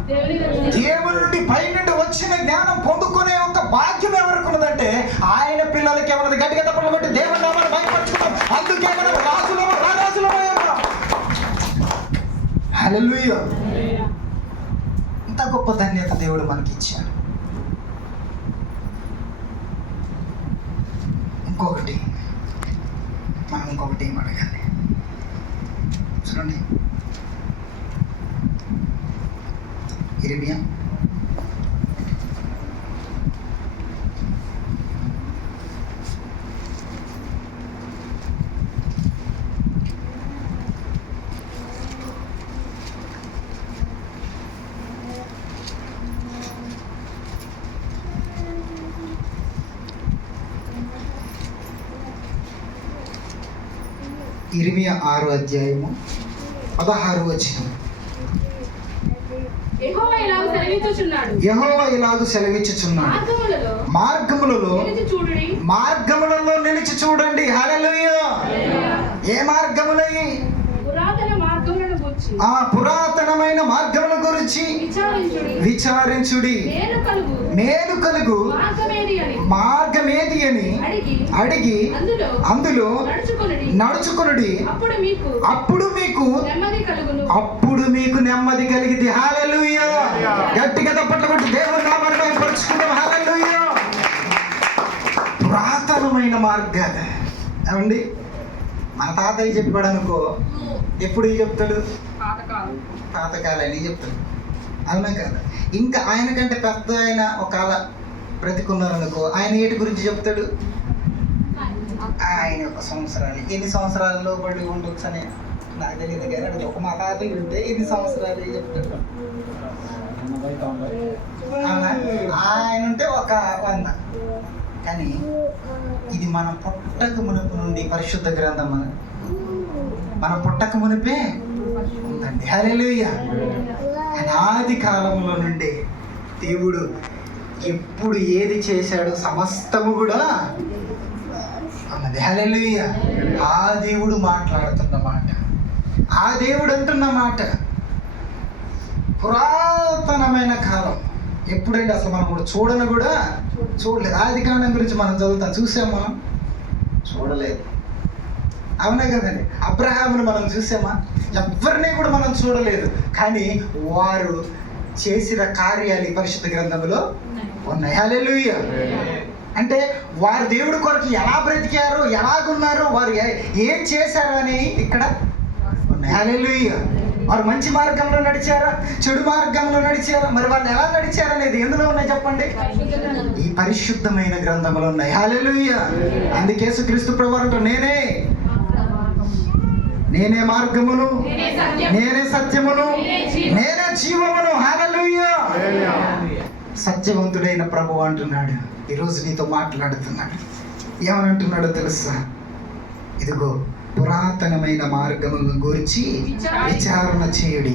దేవుడి నుండి పై నుండి వచ్చిన జ్ఞానం పొందుకునే ఒక భాగ్యం ఎవరికి ఉన్నదంటే ఆయన పిల్లలకి ఎవరిది. గట్టిగా తప్పట్లు కొట్టి దేవుడి నామాన్ని భయపరచుకున్నాం. అందుకే మనం రాజులమో రారాజులమో. హల్లెలూయా. ఇంత గొప్ప ధన్యత దేవుడు మనకి ఇచ్చాడు. ఇంకొకటి ఏం అడగాలి చూడండి. ఇర్మియా 6వ అధ్యాయము 16వ వచనం. యెహోవా ఇలాగు సెలవిచ్చుచున్నాడు, మార్గములలో నిలిచి చూడండి. హల్లెలూయా. ఏ మార్గములై? పురాతనమైన మార్గముల గురించి విచారించుడి. మేలు కలుగు మార్గమేది అని అడిగి అందులో నడుచుకొనుడి. అప్పుడు మీకు నెమ్మది కలిగింది. హల్లెలూయా. గట్టిగా తప్పట్లు కొట్టి దేవుని నామాన్ని మహిమపరచుకుందాం. హల్లెలూయా. పురాతనమైన మార్గాలు ఏమండి? మన తాతయ్య చెప్పాడు అనుకో, ఎప్పుడు చెప్తాడు? పాతకాలని చెప్తాడు. అవునా కదా? ఇంకా ఆయన కంటే పెద్ద ఆయన ఒకవేళ బ్రతికున్నారనుకో, ఆయన ఏటి గురించి చెప్తాడు? ఆయన ఒక సంవత్సరాలు, ఎన్ని సంవత్సరాల్లో పడి ఉండొచ్చు అని నాకు తెలియదు కానీ అది ఒక మా తాతయ్య ఉంటే ఎన్ని సంవత్సరాలు చెప్తాడు. అవునా? ఆయన ఉంటే ఒక 100. కానీ ఇది మన పుట్టక మునుపు నుండి పరిశుద్ధ గ్రంథం మన పుట్టక మునిపే ఉందండి. హల్లెలూయా. అనాది కాలంలో నుండి దేవుడు ఎప్పుడు ఏది చేశాడో సమస్తము కూడా అన్నది. హల్లెలూయా. ఆ దేవుడు మాట్లాడుతున్న మాట, ఆ దేవుడు అంటున్న మాట పురాతనమైన కాలం. ఎప్పుడంటే అసలు మనం కూడా చూడలేదు. ఆది కాండం గురించి మనం చదువుతాం, చూసాం, మనం చూడలేదు. అవునా కదండి? అబ్రహామును మనం చూసామా? ఎవరిని కూడా మనం చూడలేదు, కానీ వారు చేసిన కార్యాలు ఈ పరిశుద్ధ గ్రంథంలో ఉన్నాయి. హల్లెలూయా. అంటే వారు దేవుడి కొరకు ఎలా బ్రతికారు, ఎలాగున్నారు, వారు ఏం చేశారు అని ఇక్కడ ఉన్నాయి. హల్లెలూయా. వారు మంచి మార్గంలో నడిచారా, చెడు మార్గంలో నడిచారా? మరి వాళ్ళు ఎలా నడిచారు అనేది ఎందులో ఉన్నాయి చెప్పండి? ఈ పరిశుద్ధమైన గ్రంథంలో ఉన్నాయి. హల్లెలూయా. అందుకే యేసుక్రీస్తు ప్రభువు అంటారు, నేనే మార్గమును, నేనే సత్యమును, నేనే జీవమును. హల్లెలూయా. సత్యవంతుడైన ప్రభువు అంటున్నాడు. ఈరోజు నీతో మాట్లాడుతున్నాడు. ఏమనంటున్నాడో తెలుసా? ఇదిగో పురాతనమైన మార్గములను గురించి విచారణ చేయుడి.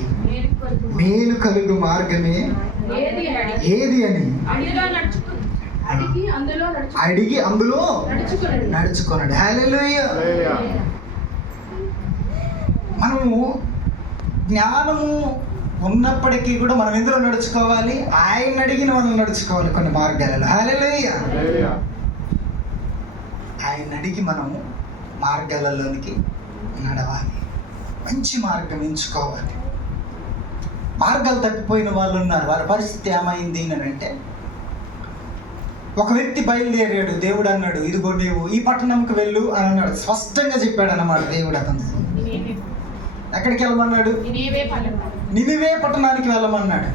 మేలు కలుగు మార్గమే ఏది అని అడిగి అందులో నడుచుకొనడు. హల్లెలూయా. మనము జ్ఞానము ఉన్నప్పటికీ కూడా మనం ఎందులో నడుచుకోవాలి? ఆయన అడిగిన మనం నడుచుకోవాలి కొన్ని మార్గాలలో. హల్లెలూయా. ఆయన అడిగి మనము మార్గాలలోనికి నడవాలి, మంచి మార్గం ఎంచుకోవాలి. మార్గాలు తప్పిపోయిన వాళ్ళు ఉన్నారు. వారి పరిస్థితి ఏమైంది అని అంటే, ఒక వ్యక్తి బయలుదేరాడు. దేవుడు అన్నాడు, ఇదిగో నీవు ఈ పట్టణంకి వెళ్ళు అని అన్నాడు. స్పష్టంగా చెప్పాడు అన్నమాట దేవుడు. అతను ఎక్కడికి వెళ్ళమన్నాడు? నినివే పట్టణానికి వెళ్ళమన్నాడు.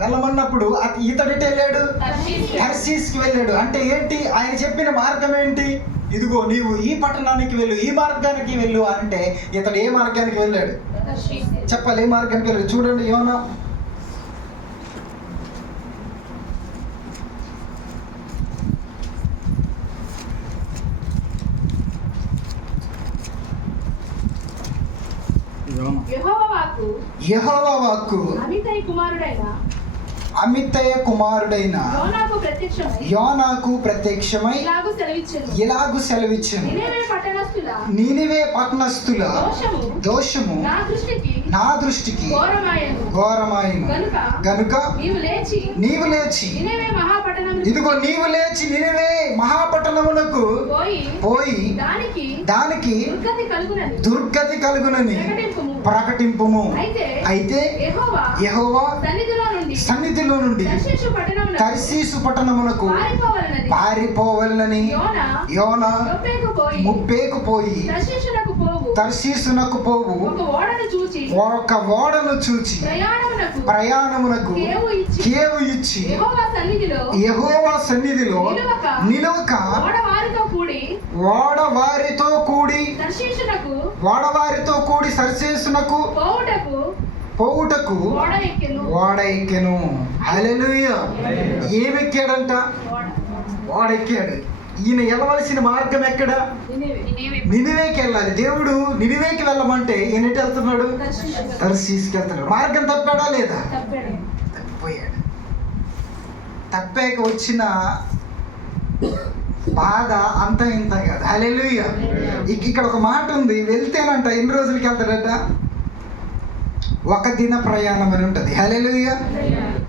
వెళ్ళమన్నప్పుడు ఇతడిటి వెళ్ళాడు, తర్షీస్కి వెళ్ళాడు. అంటే ఏంటి? ఆయన చెప్పిన మార్గం ఏంటి? ఇదిగో నీవు ఈ పట్టణానికి వెళ్ళు, ఈ మార్గానికి వెళ్ళు అంటే ఇతడు ఏ మార్గానికి వెళ్ళాడు చెప్పాలి, ఏ మార్గానికి వెళ్ళాడు. చూడండి యోనా యెహోవా వాక్కు అమిత్తయ్య కుమారుడైన యోనాకు ప్రత్యక్షమై ఇలాగు సెలవిచ్చెను, నీనివే పట్టణస్థుల దోషము నా దృష్టికి ఘోరమాయను గనుక నీవు లేచి ఇదిగో నీవు లేచి నినివే మహాపట్టణమునకు పోయి దానికి దుర్గతి కలుగునని ప్రకటింపుము. అయితే యెహోవా సన్నిధిలో నుండి తర్షీసు పట్టణమునకు పారిపోవలనని యోనా ముప్పేకు పోయి తర్షీసునకు పోవు ఒక ఓడను చూచి ప్రయాణమునకు కేవు ఇచ్చి యెహోవా సన్నిధిలో నిలువక ఓడవారితో కూడి తర్షీసునకు పోవుటకు ఓడ ఎక్కెను. హల్లెలూయా. ఏమెక్కాడంట? ఓడ ఎక్కాడు. ఈయన వెళ్ళవలసిన మార్గం ఎక్కడ? నినివేకి వెళ్ళాలి. దేవుడు నినివేకి వెళ్ళమంటే ఈయన ఎటు వెళ్తున్నాడు? తర్షీసుకి వెళ్తున్నాడు. మార్గం తప్పాడా లేదా? తప్పిపోయాడు. తప్పాక వచ్చిన బాధ అంత ఇంత కాదు. హల్లెలూయా. ఇక్కడ ఒక మాట ఉంది, వెళ్తేనంట ఎన్ని రోజులకి వెళ్తాడట? ఒక దిన ప్రయాణం అని ఉంటుంది. హల్లెలూయా.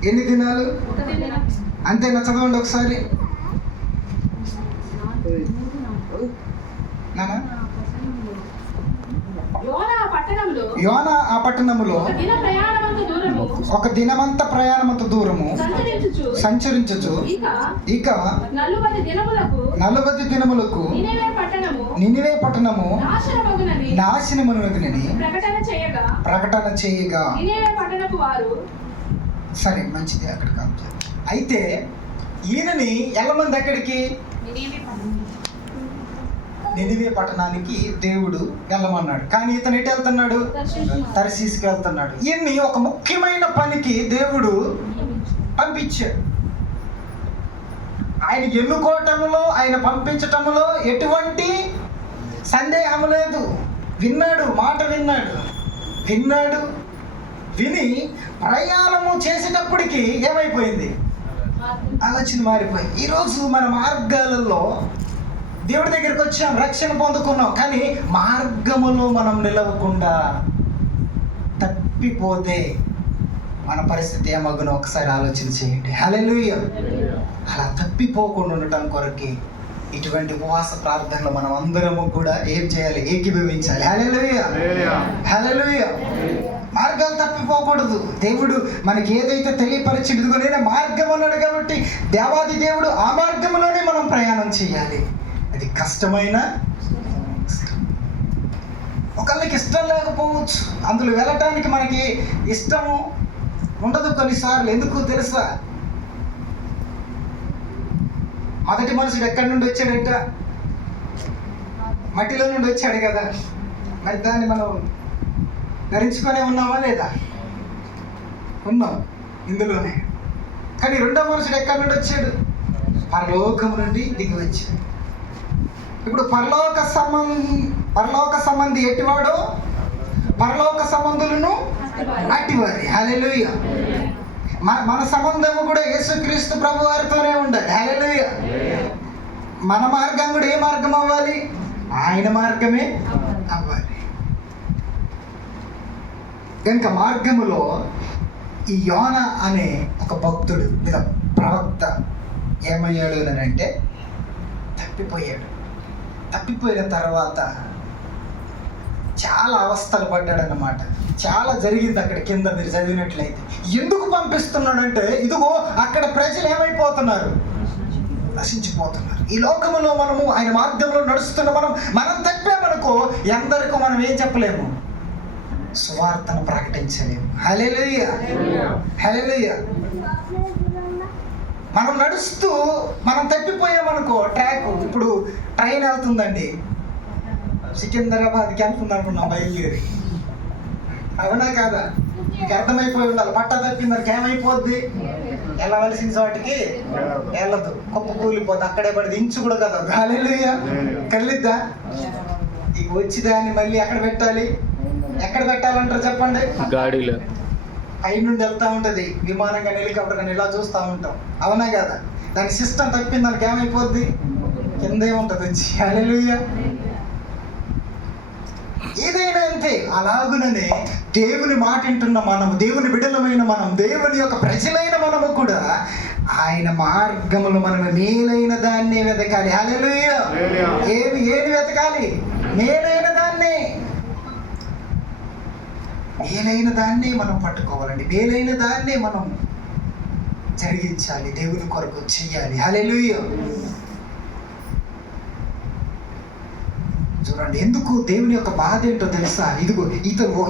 ఎన్ని దినాలు? అంతేనా? చదవండి ఒకసారి. యోనా ఆ పట్టణములో ఒక దినమంత ప్రయాణమంత దూరము సంచరించుచు ఇక 40 దినములకు నినివే పట్టణము నాశనమగునని ప్రకటన చేయగా. సరే, మంచిది. అక్కడ కాదు. అయితే ఈయనని ఎల్లమంది ఎక్కడికి? నినివే పట్టణానికి దేవుడు వెళ్ళమన్నాడు. కానీ ఇతను ఎటు వెళ్తున్నాడు? తర్షీసుకి వెళ్తున్నాడు. ఈయన్ని ఒక ముఖ్యమైన పనికి దేవుడు పంపించాడు. ఆయన ఎన్నుకోవటంలో, ఆయన పంపించటంలో ఎటువంటి సందేహం లేదు. విన్నాడు, మాట విన్నాడు. విని ప్రయాణము చేసేటప్పటికి ఏమైపోయింది? ఆలోచన మారిపోయింది. ఈరోజు మన మార్గాలలో దేవుడి దగ్గరికి వచ్చాం, రక్షణ పొందుకున్నాం, కానీ మార్గములో మనం నిలవకుండా తప్పిపోతే మన పరిస్థితి ఏమగునో ఒకసారి ఆలోచన చేయండి. హల్లెలూయా. అలా తప్పిపోకుండా ఉండటం కొరకి ఇటువంటి ఉపవాస ప్రార్థనలు మనం అందరము కూడా ఏం చేయాలి? ఏకీభవించాలి. హల్లెలూయా. హల్లెలూయా. మార్గాలు తప్పిపోకూడదు. దేవుడు మనకి ఏదైతే తెలియపరిచింది, ఇదిగో నేనే మార్గం అన్నాడు కాబట్టి దేవాది దేవుడు ఆ మార్గంలోనే మనం ప్రయాణం చేయాలి. అది కష్టమైన, ఒకళ్ళకి ఇష్టం లేకపోవచ్చు, అందులో వెళ్ళటానికి మనకి ఇష్టము ఉండదు కొన్నిసార్లు. ఎందుకు తెలుసా? మొదటి మనుషుడు ఎక్కడి నుండి వచ్చాడంట? మట్టిలో నుండి వచ్చాడు కదా. మరి దాన్ని మనం ధరించుకొనే ఉన్నామా లేదా? ఉన్నాం ఇందులోనే. కానీ రెండో మనుషుడు ఎక్కడి నుండి వచ్చాడు? పరలోకం నుండి దిగి వచ్చాడు. ఇప్పుడు పరలోక సంబంధి ఎట్టివాడో పరలోక సంబంధులను అట్టివారి. హల్లెలూయా. మన సంబంధము కూడా యేసుక్రీస్తు ప్రభు వారితోనే ఉండాలి. హల్లెలూయా. మన మార్గం కూడా ఏ మార్గం అవ్వాలి? ఆయన మార్గమే అవ్వాలి. కనుక మార్గములో ఈ యోనా అనే ఒక భక్తుడు లేదా ప్రవక్త ఏమయ్యాడు అని అంటే తప్పిపోయాడు. తప్పిపోయిన తర్వాత చాలా అవస్థలు పడ్డాడన్నమాట. చాలా జరిగింది అక్కడ కింద మీరు చదివినట్లయితే. ఎందుకు పంపిస్తున్నాడంటే ఇదిగో అక్కడ ప్రజలు ఏమైపోతున్నారు? నశించిపోతున్నారు. ఈ లోకములో మనము ఆయన మార్గంలో నడుస్తున్న మనం తప్పామనుకో ఎందరికో మనం ఏం చెప్పలేము? సువార్తను ప్రకటించలేము. హల్లెలూయా. హల్లెలూయా. మనం నడుస్తూ మనం తప్పిపోయామనుకో ట్రాక్, ఇప్పుడు ట్రైన్ వెళ్తుందండి, సికింద్రాబాద్కి వెళ్తుంది అనుకున్నాం బయలుదేరి, అవునా కాదా? మీకు అర్థమైపోయి ఉండాలి. పట్ట తప్పి మరి ఏమైపోద్ది? వెళ్ళవలసిన చోటికి వెళ్ళదు, కుప్ప కూలిపోద్ది, అక్కడే పడింది, ఇంచు కూడా కదా. హల్లెలూయా. కదిలిద్దా? ఇక వచ్చి దాన్ని మళ్ళీ ఎక్కడ పెట్టాలి? ఎక్కడ పెట్టాలంటారు చెప్పండి? గాడిలో. పై నుండి వెళ్తా ఉంటది, విమానం కానీ హెలికాప్టర్ కానీ ఇలా చూస్తూ ఉంటాం, అవునా కదా? దాని సిస్టమ్ తప్పింది, దానికి ఏమైపోద్ది? కిందే ఉంటుంది వచ్చి. హల్లెలూయా. ఏదైనా అంతే. అలాగుననే దేవుని మాట వింటున్న మనం, దేవుని బిడ్డలమైన మనం, దేవుని యొక్క ప్రజలైన మనము కూడా ఆయన మార్గములు మనము మేలైన దాన్నే వెతకాలి. హల్లెలూయా. ఏది వెతకాలి? మేలైన దాన్నే. మేలైన దాన్నే మనం పట్టుకోవాలండి. మేలైన దాన్నే మనం జరిగించాలి, దేవుని కొరకు చెయ్యాలి. హల్లెలూయా. చూడండి, ఎందుకు దేవుని యొక్క బాధ ఏంటో తెలుసా? ఇదిగో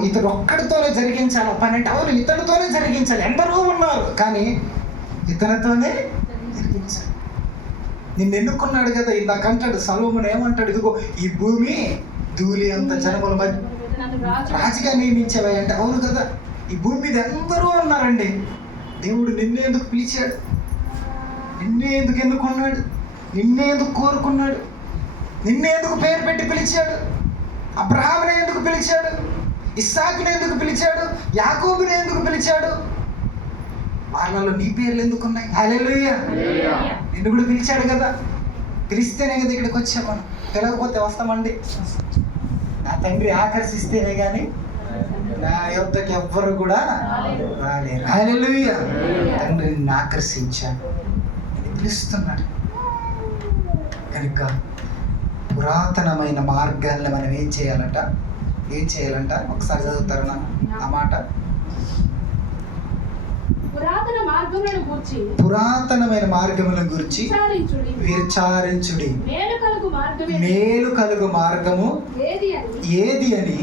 ఇతను ఒక్కడితోనే జరిగించాలి పని అంటే, అవును ఇతడితోనే జరిగించాలి, ఎందరో ఉన్నారు కానీ ఇతనితోనే జరిగించాలి. నిన్ను ఎన్నుకున్నాడు కదా. ఇందాకంటాడు సొలొమోను, ఏమంటాడు? ఇదిగో ఈ భూమి ధూళి అంత జనముల మధ్య రాజుగా నియమించేవా అంటే, అవును కదా. ఈ భూమి మీద ఎందరో ఉన్నారండి. దేవుడు నిన్నే ఎందుకు పిలిచాడు? నిన్నే ఎందుకు ఎన్నుకున్నాడు? నిన్నే ఎందుకు కోరుకున్నాడు? నిన్నే ఎందుకు పేరు పెట్టి పిలిచాడు? అబ్రహాముని ఎందుకు పిలిచాడు? ఇస్సాకుని ఎందుకు పిలిచాడు? యాకోబుని ఎందుకు పిలిచాడు? వాళ్ళలో నీ పేర్లు ఎందుకు ఉన్నాయి? హల్లెలూయా. నిన్ను కూడా పిలిచాడు కదా. పిలిస్తేనే కదా ఇక్కడికి వచ్చాం మనం. పిలవకపోతే వస్తామండి? నా తండ్రి ఆకర్షిస్తేనే కానీ నా యొద్దకు ఎవ్వరు కూడా రాలేరు. హల్లెలూయా. తండ్రి నిన్ను ఆకర్షించాడు, పిలుస్తున్నాడు కనుక పురాతనమైన మార్గాన్ని మనం ఏం చేయాలంట? ఒకసారి చదువుతారు నా ఆ మాట. పురాతనమైన మార్గములను గురించి విచారించుడి, మేలు కలుగు మార్గము ఏది అని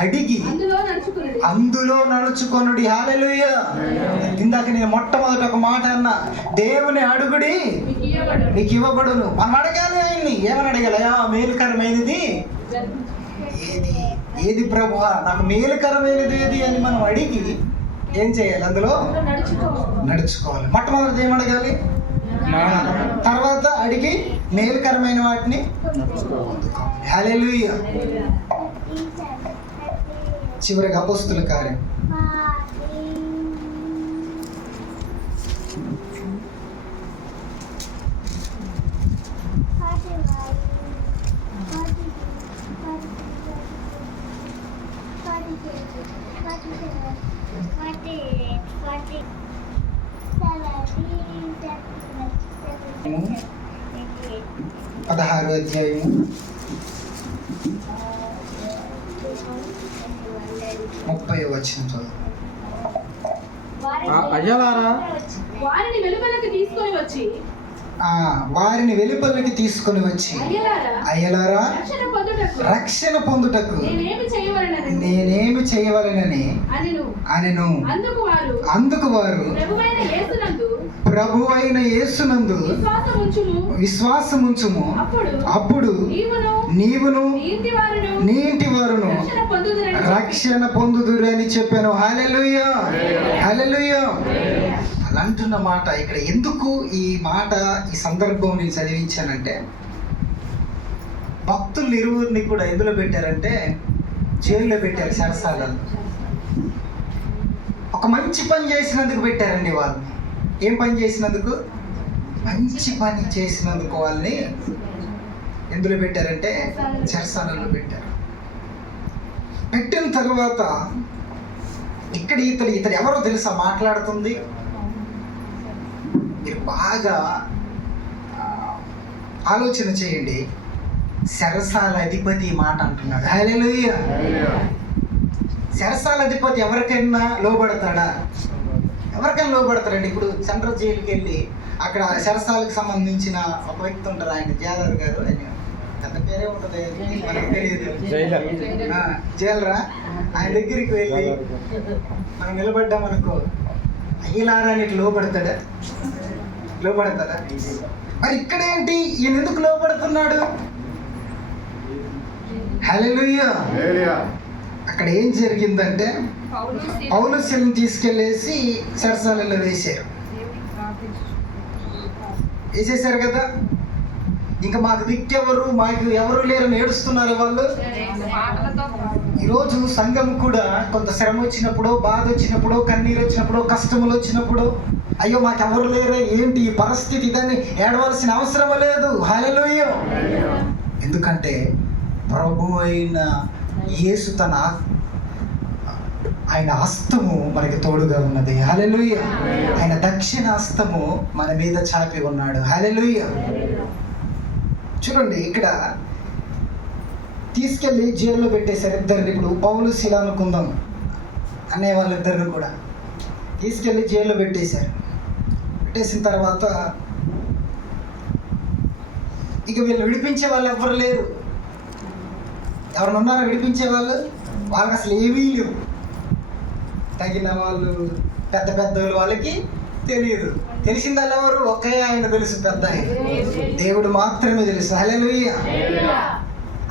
అడిగి అందులో నడుచుకొనుడి. హల్లెలూయా. ఇందాక నేను మొట్టమొదటి ఒక మాట అన్నా, దేవుని అడుగుడి మీకు ఇవ్వబడును. మనం అడగాలి ఆయన్ని. ఏమని అడగాలి? మేలుకరమైనది ఏది ప్రభువా, నాకు మేలుకరమైనది ఏది అని మనం అడిగి ఏం చేయాలి? అందులో నడుచుకోవాలి. మొట్టమొదటి ఏం అడగాలి? తర్వాత అడిగి మేలుకరమైన వాటిని. హల్లెలూయా. చివరికి అపోస్తుల కార్యం 16వ అధ్యాయము 30వ వచనం చదువు. అయ్యలారా వారిని వెలుపలకి తీసుకొని వచ్చి అయ్యలారా రక్షణ పొందుటకు నేనేమి చేయవలెనని అనెను. అందుకు వారు ప్రభువైన యేసునందు విశ్వాసముంచుము, అప్పుడు నీవును నీ ఇంటి వారును రక్షణ పొందుదురు అని చెప్పాను. హల్లెలూయా. హల్లెలూయా. అలా అంటున్న మాట ఇక్కడ ఎందుకు ఈ మాట ఈ సందర్భం నేను చదివించానంటే, భక్తులు ఇరువురిని కూడా ఎందులో పెట్టారంటే జైల్లో పెట్టారు, చెరసాలలో. ఒక మంచి పని చేసినందుకు పెట్టారండి వాళ్ళు. ఏం పని చేసినందుకు? మంచి పని చేసినందుకు వాళ్ళని ఎందులో పెట్టారంటే చెరసాలలో పెట్టారు. పెట్టిన తర్వాత ఇక్కడ ఇతడు ఎవరో తెలుసా మాట్లాడుతుంది? మీరు బాగా ఆలోచన చేయండి. చెరసాల అధిపతి మాట అంటున్నాడు. హల్లెలూయా. చెరసాల అధిపతి ఎవరికైనా లోబడతాడా? ఎవరికైనా లోబడతారండి. ఇప్పుడు సెంట్రల్ జైలుకి వెళ్ళి అక్కడ చెరసాలకు సంబంధించిన ఒక వ్యక్తి ఉంటారు, ఆయన జైలర్ గారు. ఆయన పెద్ద పేరే ఉంటుంది, మనకు తెలియదు. జైలరా, ఆయన దగ్గరికి వెళ్ళి మనం నిలబడ్డామనుకో, అయ్యలారా అని లోబడతాడా? లోబడతారా? మరి ఇక్కడ ఏంటి, ఈయన ఎందుకు లోబడుతున్నాడు? హల్లెలూయా. అక్కడ ఏం జరిగిందంటే పౌలుసిని తీసుకెళ్ళేసి చెరసాలలో వేసేసారు కదా. ఇంకా మాకు దిక్కెవరు, మాకు ఎవరు లేరని ఏడుస్తున్నారు వాళ్ళు. ఈరోజు సంఘం కూడా కొంత శ్రమ వచ్చినప్పుడు, బాధ వచ్చినప్పుడు, కన్నీరు వచ్చినప్పుడు, కష్టములు వచ్చినప్పుడు, అయ్యో మాకెవరు లేరే, ఏంటి ఈ పరిస్థితి, దాన్ని ఏడవలసిన అవసరం లేదు. హల్లెలూయా. ఎందుకంటే ప్రభు అయిన యేసు ఆయన హస్తము మనకి తోడుగా ఉన్నది. హల్లెలూయా. ఆయన దక్షిణ హస్తము మన మీద చాపి ఉన్నాడు. హల్లెలూయా. చూడండి, ఇక్కడ తీసుకెళ్ళి జైల్లో పెట్టేశారు ఇద్దరిని. ఇప్పుడు పౌలు శీల అనుకుందాం అనే వాళ్ళిద్దరిని కూడా తీసుకెళ్ళి జైల్లో పెట్టేసిన తర్వాత ఇక వీళ్ళు విడిపించే వాళ్ళు ఎవ్వరు లేరు. ఎవరైనా ఉన్నారా విడిపించే వాళ్ళు? వాళ్ళకి అసలు ఏమీ లేవు. తగిన వాళ్ళు పెద్దోళ్ళు వాళ్ళకి తెలియదు. తెలిసిందల్లా ఎవరు? ఒకే ఆయన తెలుసు, పెద్ద ఆయన, దేవుడు మాత్రమే తెలుసు. హల్లెలూయా.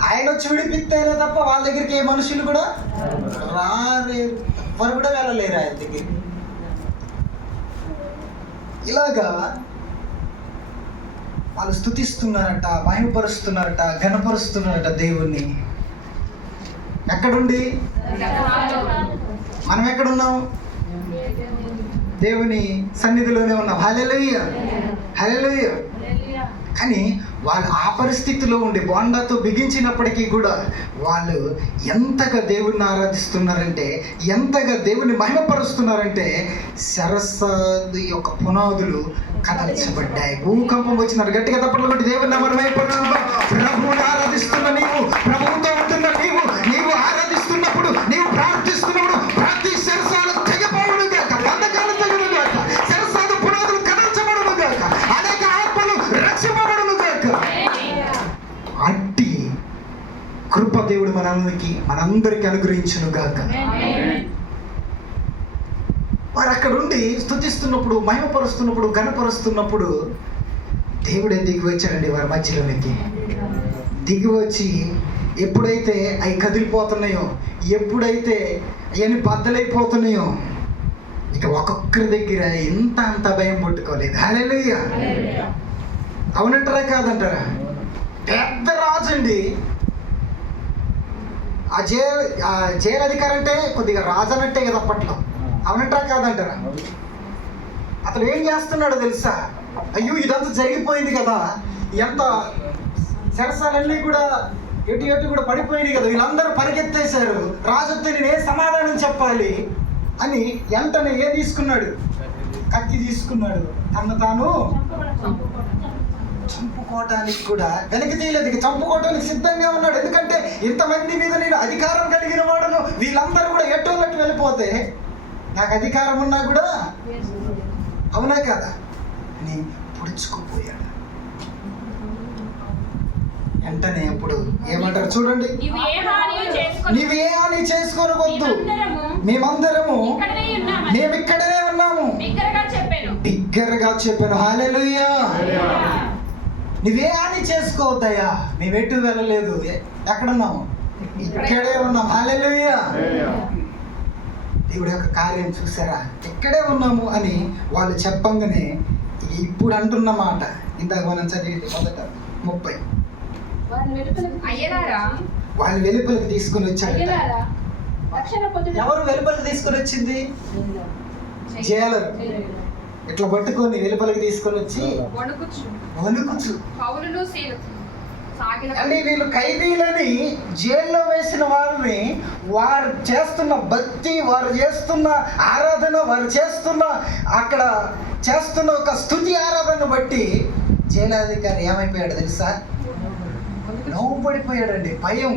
ఆయన వచ్చి విడిపిస్తేనే తప్ప వాళ్ళ దగ్గరికి ఏ మనుషులు కూడా రాలేరు, ఎవరు కూడా వెళ్ళలేరు ఆయన దగ్గరికి. ఇలాగా వాళ్ళు స్తుతిస్తున్నారట, మహిమపరుస్తున్నారట, ఘనపరుస్తున్నారట దేవుణ్ణి. ఎక్కడుండి? మనం ఎక్కడున్నాం? దేవుని సన్నిధిలోనే ఉన్నాం. హల్లెలూయా. హల్లెలూయా. కానీ వాళ్ళు ఆ పరిస్థితిలో ఉండి బోండాతో బిగించినప్పటికీ కూడా వాళ్ళు ఎంతగా దేవుణ్ణి ఆరాధిస్తున్నారంటే, ఎంతగా దేవుని మహిమపరుస్తున్నారంటే, సరస్వతి యొక్క పునాదులు కదల్చబడ్డాయి. భూకంపం వచ్చినారు. గట్టిగా తప్పట్లు కొట్టి దేవుని మహిమపరుస్తున్నా. ప్రభువుని ఆరాధిస్తున్న నీవు, ప్రభువుతో ఉంటున్న నీవు ఆరాధిస్తున్నప్పుడు, నీవు ప్రార్థిస్తున్నప్పుడు ప్రతి సరసాలు తెగపోవును గాక, బంధకాలు తెగును గాక, సరస్వతి పునాదులు కదల్చబడును గాక, అనేక ఆత్మలు రక్షింపబడును గాక. అట్టి కృప దేవుడు మనందరికి అనుగ్రహించును గాక. వారు అక్కడ ఉండి స్తుతిస్తున్నప్పుడు, మహిమపరుస్తున్నప్పుడు, ఘనపరుస్తున్నప్పుడు దేవుడే దిగి వచ్చాడండి వారి మధ్యలోనికి. దిగి వచ్చి ఎప్పుడైతే అవి కదిలిపోతున్నాయో, ఎప్పుడైతే అవన్నీ బద్దలైపోతున్నాయో, ఇక ఒక్కొక్కరి దగ్గర అంత భయం పుట్టుకోలేదు. హల్లెలూయా. అవునంటారా కాదంటారా? పెద్ద రాజు అండి. ఆ జైలు అధికారి అంటే కొద్దిగా రాజు అన్నట్టే కదా అప్పట్లో. అవునంటారా కాదంటారా? అతను ఏం చేస్తున్నాడో తెలుసా? అయ్యో ఇదంతా జరిగిపోయింది కదా, ఎంత సరసాలన్నీ కూడా ఎటు కూడా పడిపోయింది కదా, వీళ్ళందరూ పరిగెత్తేశారు, రాజుతో నేను ఏ సమాధానం చెప్పాలి అని వెంటనే తీసుకున్నాడు? కత్తి తీసుకున్నాడు. తను తాను చంపుకోవటానికి కూడా వెనక్కి తీయలేదు. ఇక చంపుకోవటానికి సిద్ధంగా ఉన్నాడు. ఎందుకంటే ఇంతమంది మీద నేను అధికారం కలిగిన వాడును, వీళ్ళందరూ కూడా ఎటోళ్ళట్టు వెళ్ళిపోతే నాకు అధికారం ఉన్నా కూడా, అవునా కదా అని పొడుచుకుపోయాడు. వెంటనే అప్పుడు ఏమంటారు చూడండి, నీవు ఏ హాని చేసుకోవద్దు, మేమందరము ఇక్కడనే ఉన్నాము, బిగ్గరగా చెప్పాను. హల్లెలూయా. నువ్వే హాని చేసుకోవద్దయ్యా, మేమెటు వెళ్ళలేదు, ఎక్కడున్నాము? ఇక్కడే ఉన్నాం. హల్లెలూయా. దేవుడి యొక్క కార్యం చూసారా? ఇక్కడే ఉన్నాము అని వాళ్ళు చెప్పంగానే ఇప్పుడు అంటున్న మాట ఇందాక మనం చదివింది మొదట 30, వాళ్ళు వెలుపలికి తీసుకుని వచ్చారు. ఎవరు వెలుపలికి తీసుకొని వచ్చింది? జైలర్. ఇట్లా పట్టుకొని వెలుపలికి తీసుకొని వచ్చి వణుకుచు. అంటే వీళ్ళు ఖైదీలని జైల్లో వేసిన వారిని, వారు చేస్తున్న భక్తి, వారు చేస్తున్న ఆరాధన, వారు చేస్తున్న అక్కడ చేస్తున్న ఒక స్తుతి ఆరాధన బట్టి జైలాధికారి ఏమైపోయాడు తెలుసా? నవ్వు పడిపోయాడండి.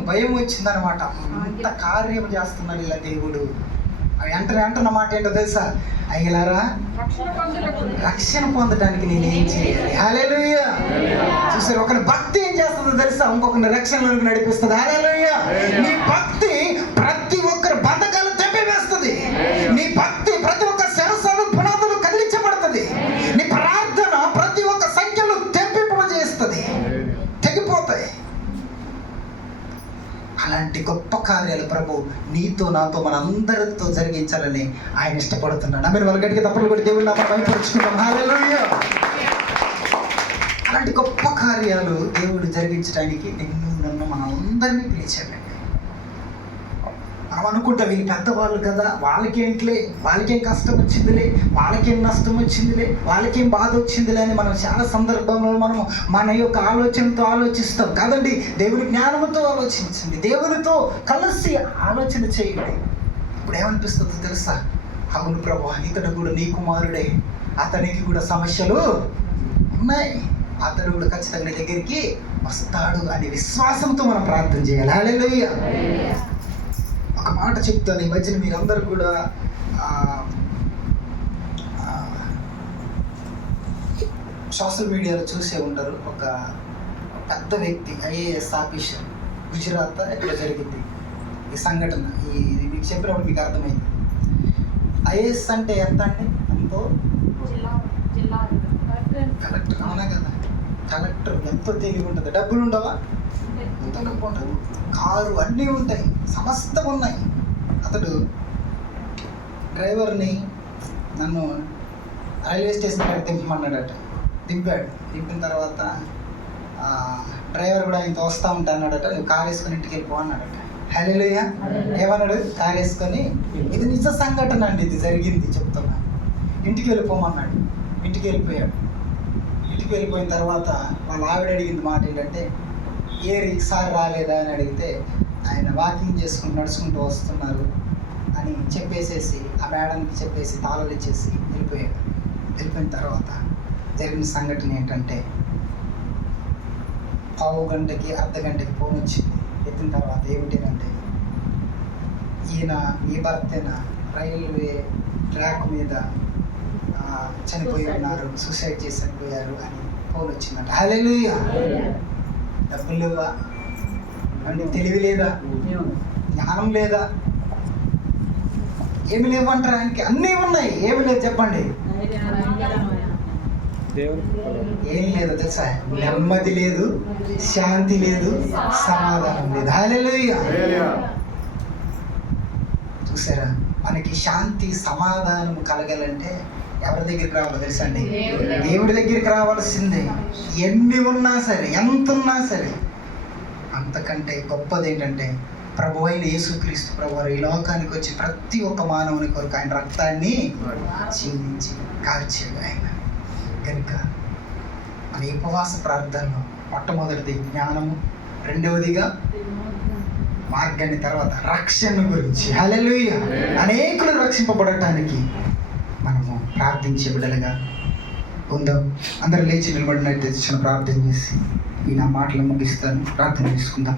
భయం వచ్చిందనమాట. అంత కార్యం చేస్తున్నాడు ఇలా దేవుడు. అంటున్న మాట ఏంటో తెలుసా? అయ్యలారా, రక్షణ పొందడానికి నేనేం చేయాలి? హల్లెలూయా. చూసారు, ఒకరి భక్తి ఏం చేస్తుందో తెలుసా? ఇంకొకరిని రక్షణలోకి నడిపిస్తుంది. హల్లెలూయా. నీ భక్తి ప్రతి ఒక్కరి బంధకాలు తెంపివేస్తుంది. నీ భక్తి ప్రతి ఒక్క సరసాలు పునాదులు కదిలించబడుతుంది. నీ ప్రార్థన నీతో నాతో మనందరితో జరిగించాలని ఆయన ఇష్టపడుతున్నాడు. మీరు వాళ్ళ గట్టిగా తప్పులు కొట్టి దేవుడు నామమున మహిమపరుచుకుందాం. హల్లెలూయా. అలాంటి గొప్ప కార్యాలు దేవుడు జరిగించడానికి నిన్ను నన్ను మనందరినీ పిలిచాడండి. మనం అనుకుంటాం వీళ్ళు పెద్దవాళ్ళు కదా, వాళ్ళకేంట్లే, వాళ్ళకేం కష్టం వచ్చిందిలే, వాళ్ళకేం నష్టం వచ్చిందిలే, వాళ్ళకేం బాధ వచ్చిందిలే అని మనం చాలా సందర్భంలో మనం మన యొక్క ఆలోచనతో ఆలోచిస్తాం కాదండి. దేవుని జ్ఞానంతో ఆలోచించండి, దేవునితో కలిసి ఆలోచన చేయండి. ఇప్పుడు ఏమనిపిస్తుందో తెలుసా? అవును ప్రభు, ఇతడు కూడా నీ కుమారుడే, అతనికి కూడా సమస్యలు ఉన్నాయి, అతడు కూడా ఖచ్చితంగా నీ దగ్గరికి వస్తాడు అని విశ్వాసంతో మనం ప్రార్థన చేయాలి. హల్లెలూయా. ఒక మాట చెప్తాను. ఈ మధ్యన మీరందరూ కూడా సోషల్ మీడియాలో చూసే ఉంటారు. ఒక పెద్ద వ్యక్తి IAS ఆఫీసర్, గుజరాత్ ఎక్కడ జరిగింది ఈ సంఘటన. ఇది మీకు చెప్పినప్పుడు మీకు అర్థమైంది. IAS అంటే ఎంత అండి? ఎంతో కలెక్టర్, అవునా కదా? కలెక్టర్ ఎంతో తెలివి ఉంటుంది, డబ్బులు ఉండవా? ఎంత డబ్బు ఉంటుంది, కారు అన్నీ ఉంటాయి, సమస్తం ఉన్నాయి. అతడు డ్రైవర్ని నన్ను రైల్వే స్టేషన్ దగ్గర దింపమన్నాడట. దింపాడు. దింపిన తర్వాత డ్రైవర్ కూడా ఆయనతో వస్తూ ఉంటా అన్నాడట. నువ్వు కారు వేసుకొని ఇంటికి వెళ్ళిపో అన్నాడట. హల్లెలూయా. ఏమన్నాడు? కారు వేసుకొని, ఇది నిజ సంఘటన అండి, ఇది జరిగింది చెప్తున్నా. ఇంటికి వెళ్ళిపోమన్నాడు. ఇంటికి వెళ్ళిపోయాడు. ఇంటికి వెళ్ళిపోయిన తర్వాత వాళ్ళ ఆవిడ అడిగింది మాట ఏంటంటే, ఏరి సార్ రాలేదా అని అడిగితే, ఆయన వాకింగ్ చేసుకుని నడుచుకుంటూ వస్తున్నారు అని చెప్పేసేసి ఆ మేడంకి చెప్పేసి తాళాలు ఇచ్చేసి వెళ్ళిపోయాడు. వెళ్ళిపోయిన తర్వాత జరిగిన సంఘటన ఏంటంటే, పావు గంటకి అర్ధ గంటకి ఫోన్ వచ్చింది. ఎత్తిన తర్వాత ఏమిటంటే, ఈయన మీ భర్తేనా రైల్వే ట్రాక్ మీద చనిపోయి ఉన్నారు, సూసైడ్ చేసి చనిపోయారు అని ఫోన్ వచ్చిందంట. హల్లెలూయా. డబ్బులు లేవా అంటే, తెలివి లేదా, జ్ఞానం లేదా, ఏమి లేవంటారా? ఆయనకి అన్నీ ఉన్నాయి, ఏమి లేదు చెప్పండి. ఏం లేదు తెలుసా? నెమ్మది లేదు, శాంతి లేదు, సమాధానం లేదు. హల్లెలూయా. చూసారా? మనకి శాంతి సమాధానం కలగాలంటే ఎవరి దగ్గరికి రావాలో తెలుసా అండి? దేవుడి దగ్గరికి రావాల్సిందే. ఎన్ని ఉన్నా సరే, ఎంత ఉన్నా సరే. అంతకంటే గొప్పది ఏంటంటే, ప్రభు అయిన యేసుక్రీస్తు ప్రభువారు ఈ లోకానికి వచ్చి ప్రతి ఒక్క మానవుని కొరకు ఆయన రక్తాన్ని చిందించి కార్చాడు ఆయన. కనుక మన ఈ ఉపవాస ప్రార్థనలో మొట్టమొదటిది జ్ఞానము, రెండవదిగా మార్గాన్ని, తర్వాత రక్షణ గురించి. హల్లెలూయా. అనేకులు రక్షింపబడటానికి మనము ప్రార్థించే బిడ్డలుగా ఉందాం. అందరూ లేచి నిలబడినట్టు ప్రార్థన చేసి ఈ నా మాటలు ముగిస్తాను. ప్రార్థన చేసుకుందాం.